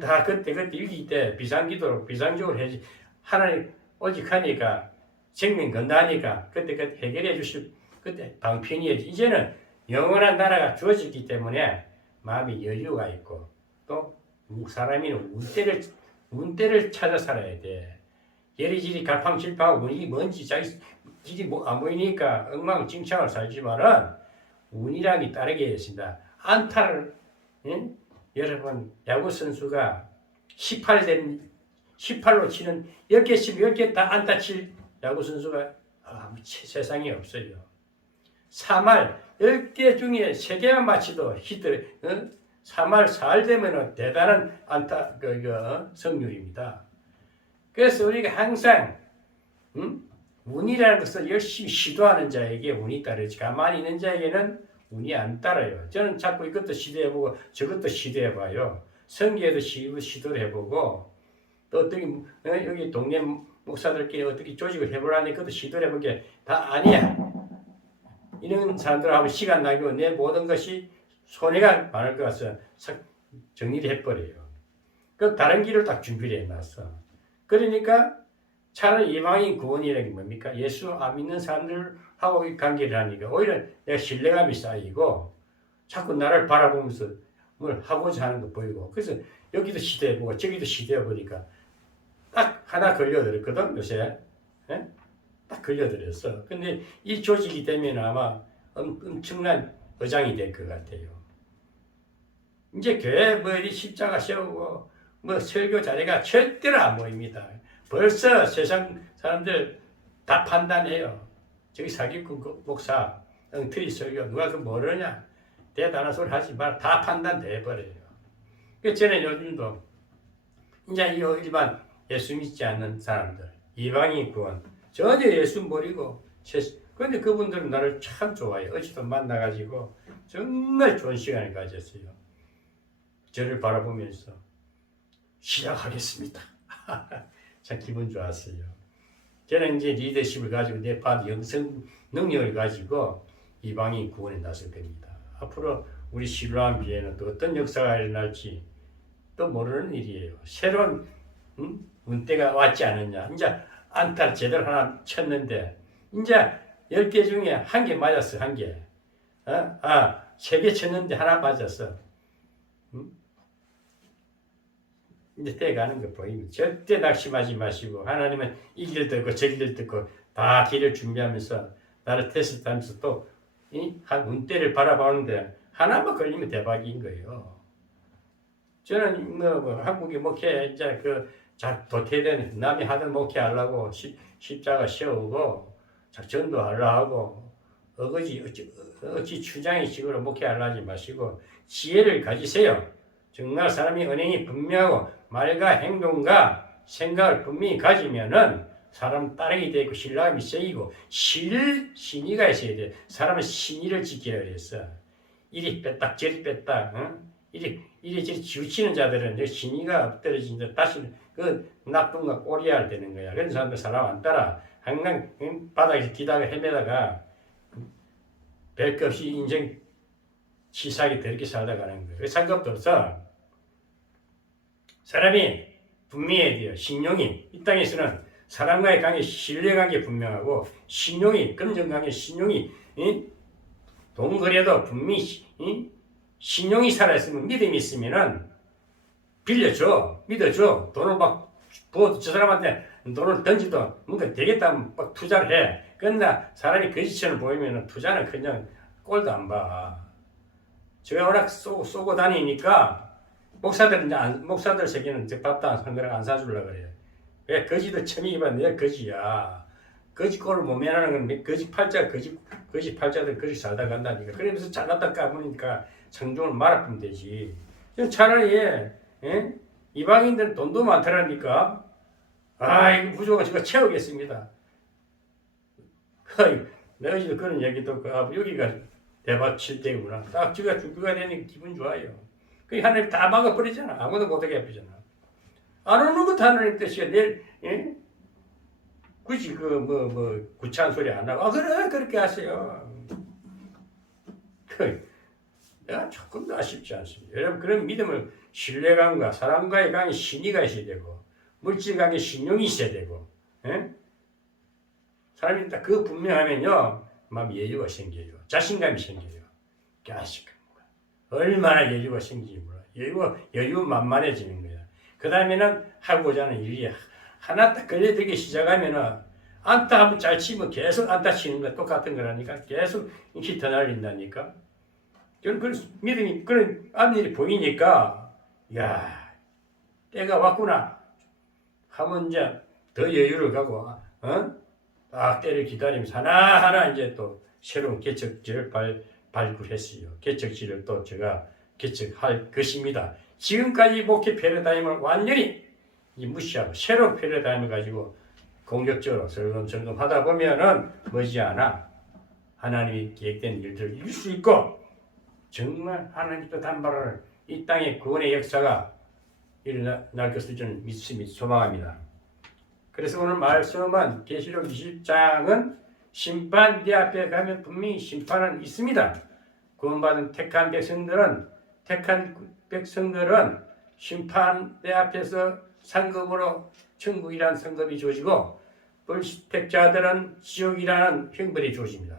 다 그때 위기 때 비상적으로 해야지. 하나님 오직 하니까 생명 건다니까 그때 해결해 주실 그때 방편이야지. 이제는 영원한 나라가 주어졌기 때문에 마음이 여유가 있고 또 사람이 운때를 찾아 살아야 돼. 예리지리 갈팡질팡하고 운이 뭔지 자기 길이 안 보이니까 엉망진창을 살지만은 운이랑이 따르게 했습니다. 안타를 여러분 야구 선수가 18로 치는 10개 치면 10개 다 안타 칠 야구 선수가 세상에 없어요. 3할 10개 중에 3개만 맞히도 히트 3할 4할 되면 대단한 안타 성률입니다. 그래서 우리가 항상 운이라는 것을 열심히 시도하는 자에게 운이 따르지 가만히 있는 자에게는 운이 안 따라요. 저는 자꾸 이것도 시도해보고 저것도 시도해봐요. 성기에도 시도를 해보고 또 어떻게 여기 동네 목사들끼리 어떻게 조직을 해보라니 그것도 시도를 해본 게 다 아니야. 이런 사람들하고 시간 낭비고 내 모든 것이 손해가 많을 것 같아서 정리를 해버려요. 그 다른 길을 딱 준비를 해놨어. 그러니까 차라리 이방인 구원이라는 게 뭡니까? 예수 안 믿는 사람들하고 관계를 하니까 오히려 내가 신뢰감이 쌓이고 자꾸 나를 바라보면서 뭘 하고자 하는 거 보이고 그래서 여기도 시도해보고 저기도 시도해보니까 딱 하나 걸려들었거든 요새. 딱 걸려들었어. 근데 이 조직이 되면 아마 엄청난 어장이 될 것 같아요. 이제 교회 뭐 십자가 세우고 뭐 설교 자리가 절대로 안 보입니다. 벌써 세상 사람들 다 판단해요. 저기 사기꾼 목사 엉터리 설교 누가 그 모르냐 대단한 소리 하지 마라 다 판단돼 버려요. 그래서 저는 요즘도 이제 이 일반 예수 믿지 않는 사람들 이방인 구원 전혀 예수 모르고 그런데 그분들은 나를 참 좋아해요. 어제도 만나가지고 정말 좋은 시간을 가졌어요. 저를 바라보면서 시작하겠습니다. 참 기분 좋았어요. 저는 이제 리더십을 가지고 내 영성 능력을 가지고 이방인 구원에 나설 겁니다. 앞으로 우리 신라한 비에는 또 어떤 역사가 일어날지 또 모르는 일이에요. 새로운 운때가 왔지 않았냐. 이제 안타를 제대로 하나 쳤는데 이제 10개 중에 1개 맞았어. 1개. 3개 쳤는데 하나 맞았어. 이제 때가는 거 보입니다. 절대 낙심하지 마시고 하나님은 이 길도 있고 저 길도 있고 다 길을 준비하면서 나를 테스트하면서 또 한 운때를 바라보는데 하나만 걸리면 대박인 거예요. 저는 뭐 한국의 목회 이제 잘 도태된 남이 하던 목회 하려고 십자가 세우고 작전도 하려고 어찌 추장의 식으로 목회 하려지 마시고 지혜를 가지세요. 정말 사람이 은행이 분명하고 말과 행동과 생각을 분명히 가지면은 사람 따르게 되고 신뢰감이 쌓이고 신의가 있어야 돼. 사람은 신의를 지키라 그랬어. 이리 뺐다 저리 뺐다 이리저리 지우치는 자들은 신의가 떨어진다. 다시 그 나쁜 거 꼬리알 되는 거야. 그런 사람들 사람 안 따라. 항상 바닥에서 기다가 헤매다가 별거 없이 인생 치사하게 더럽게 살다 가는 거예요. 상관도 없어. 사람이 분명해야 돼요. 신용이 이 땅에서는 사람과의 관계, 신뢰관계 분명하고 신용이 금전관계, 신용이 돈 거래도 분명히 신용이 살아있으면 믿음이 있으면은 빌려줘, 믿어줘. 돈을 막 부어도 저 사람한테 돈을 던지도 뭔가 되겠다 막 투자를 해. 그러나 사람이 거짓처럼 보이면은 투자는 그냥 꼴도 안 봐. 제가 워낙 쏘고 다니니까 목사들 세계는 밥도 한 그릇 안 사주려고 그래요. 왜 거지도 처음에 입어 내가 거지야. 거지 꼴을 못 면하는 건 거지 팔자들 거지 살다 간다니까. 그러면서 잘났다 까보니까 성종을 말아보면 되지. 차라리 이방인들은 돈도 많더라니까. 이거 부족한 제가 채우겠습니다. 내가 어제도 그런 얘기도 여기가 대박 칠 때구나. 딱 제가 준비가 되니까 기분 좋아요. 그 하나님 다 막아버리잖아. 아무도 못하게 해버리잖아. 안 오는 것도 하나님 뜻이야. 내일 굳이 구차한 소리 안 하고 그래 그렇게 하세요. 내가 조금도 아쉽지 않습니다. 여러분 그런 믿음을 신뢰감과 사람과의 관계 신의가 있어야 되고 물질 관계 신용이 있어야 되고 사람이 딱 그거 분명하면요 마음 여유가 생겨요. 자신감이 생겨요. 얼마나 여유가 생기지 몰라. 여유 만만해지는 거야. 그 다음에는 하고자 하는 일이 하나 딱 걸려들기 시작하면은 안타 한번 잘 치면 계속 안타 치는 거 똑같은 거라니까. 계속 히트 날린다니까. 저는 그런 믿음이, 그런 앞일이 보이니까, 야, 때가 왔구나 하면 이제 더 여유를 갖고, 딱 때를 기다리면서 하나하나 이제 또 새로운 개척지를 발굴했어요. 개척지를 또 제가 개척할 것입니다. 지금까지 목회 패러다임을 완전히 무시하고 새로운 패러다임을 가지고 공격적으로 설금설금 하다 보면은 머지않아 하나님이 계획된 일들을 이룰 수 있고, 정말 하나님도 단발을 이 땅의 구원의 역사가 일어날 것을 저는 믿습니다. 소망합니다. 그래서 오늘 말씀은 계시록 20장은 심판 내 앞에 가면 분명히 심판은 있습니다. 구원받은 택한 백성들은 심판 내 앞에서 상급으로 천국이라는 상급이 주어지고, 불식택자들은 지옥이라는 형벌이 주어집니다.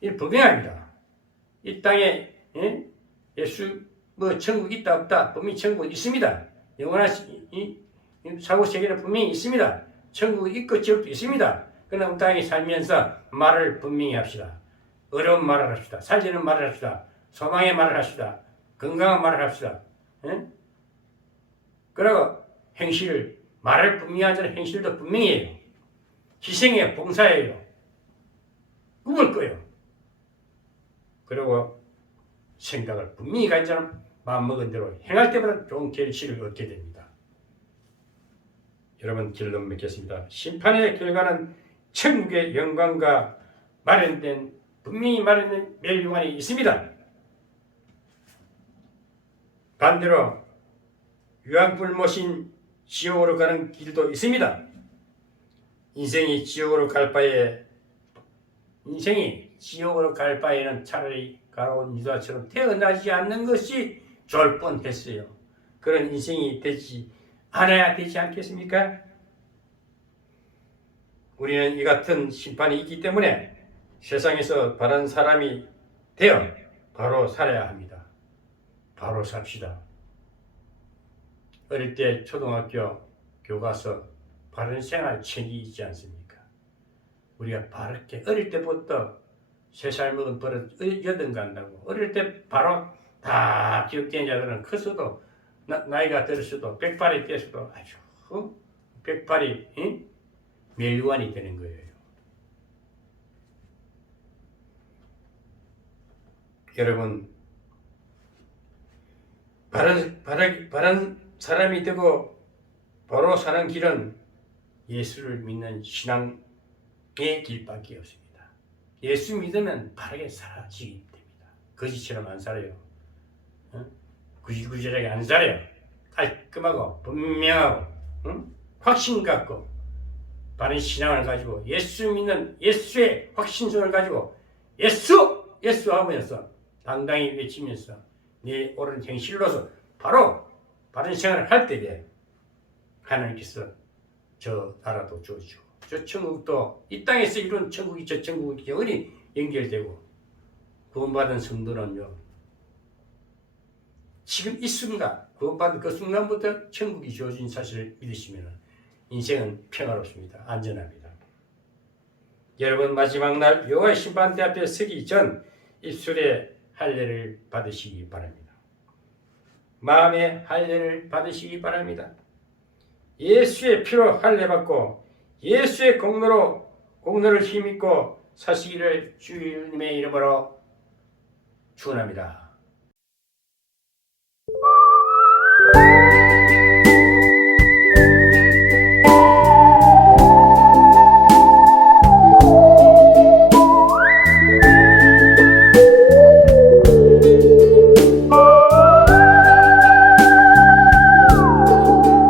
이 분명합니다. 이 땅에 예수 천국 있다 없다 분명히 천국 있습니다. 영원한 사고 세계는 분명히 있습니다. 천국이 있고 지옥도 있습니다. 그러나 우리 땅에 살면서 말을 분명히 합시다. 어려운 말을 합시다. 살리는 말을 합시다. 소망의 말을 합시다. 건강한 말을 합시다. 그리고 말을 분명히 하자는 행실도 분명해요. 희생이에요. 봉사예요. 꿈을 꿔요. 그리고 생각을 분명히 가진 사람 마음먹은 대로 행할 때마다 좋은 결실을 얻게 됩니다. 여러분, 결론 맺겠습니다. 심판의 결과는 천국의 영광과 분명히 마련된 멸류관이 있습니다. 반대로 유황불 모신 지옥으로 가는 길도 있습니다. 인생이 지옥으로 갈 바에는 차라리 가라온 유다처럼 태어나지 않는 것이 좋을 뻔했어요. 그런 인생이 되지 않아야 되지 않겠습니까? 우리는 이 같은 심판이 있기 때문에 세상에서 바른 사람이 되어 바로 살아야 합니다. 바로 삽시다. 어릴 때 초등학교 교과서 바른 생활 책이 있지 않습니까? 우리가 바르게 어릴 때부터 3살 먹은 버릇 여든 간다고. 어릴 때 바로 다 기억된 자들은 커서도 나이가 들었어도 백발이 됐어도 아주 백발이 멸류관이 되는 거예요. 여러분, 바른 사람이 되고 바로 사는 길은 예수를 믿는 신앙의 길밖에 없습니다. 예수 믿으면 바르게 살아지게 됩니다. 거지처럼 안 살아요. 구질구질하게 안 살아요. 깔끔하고 분명하고 확신 갖고 바른 신앙을 가지고 예수 믿는 예수의 확신성을 가지고 예수 하면서 당당히 외치면서 내 옳은 행실로서 바로 바른 생활을 할 때에 하나님께서 저 나라도 주어주고 저 천국도 이 땅에서 이룬 천국이 저 천국이 영원히 연결되고 구원받은 성도는요, 지금 이 순간 구원받은 그 순간부터 천국이 주어진 사실을 믿으시면 인생은 평화롭습니다. 안전합니다. 여러분, 마지막 날 여호와의 심판대 앞에 서기 전 입술에 할례를 받으시기 바랍니다. 마음에 할례를 받으시기 바랍니다. 예수의 피로 할례받고 예수의 공로를 힘입고 사시기를 주님의 이름으로 축원합니다.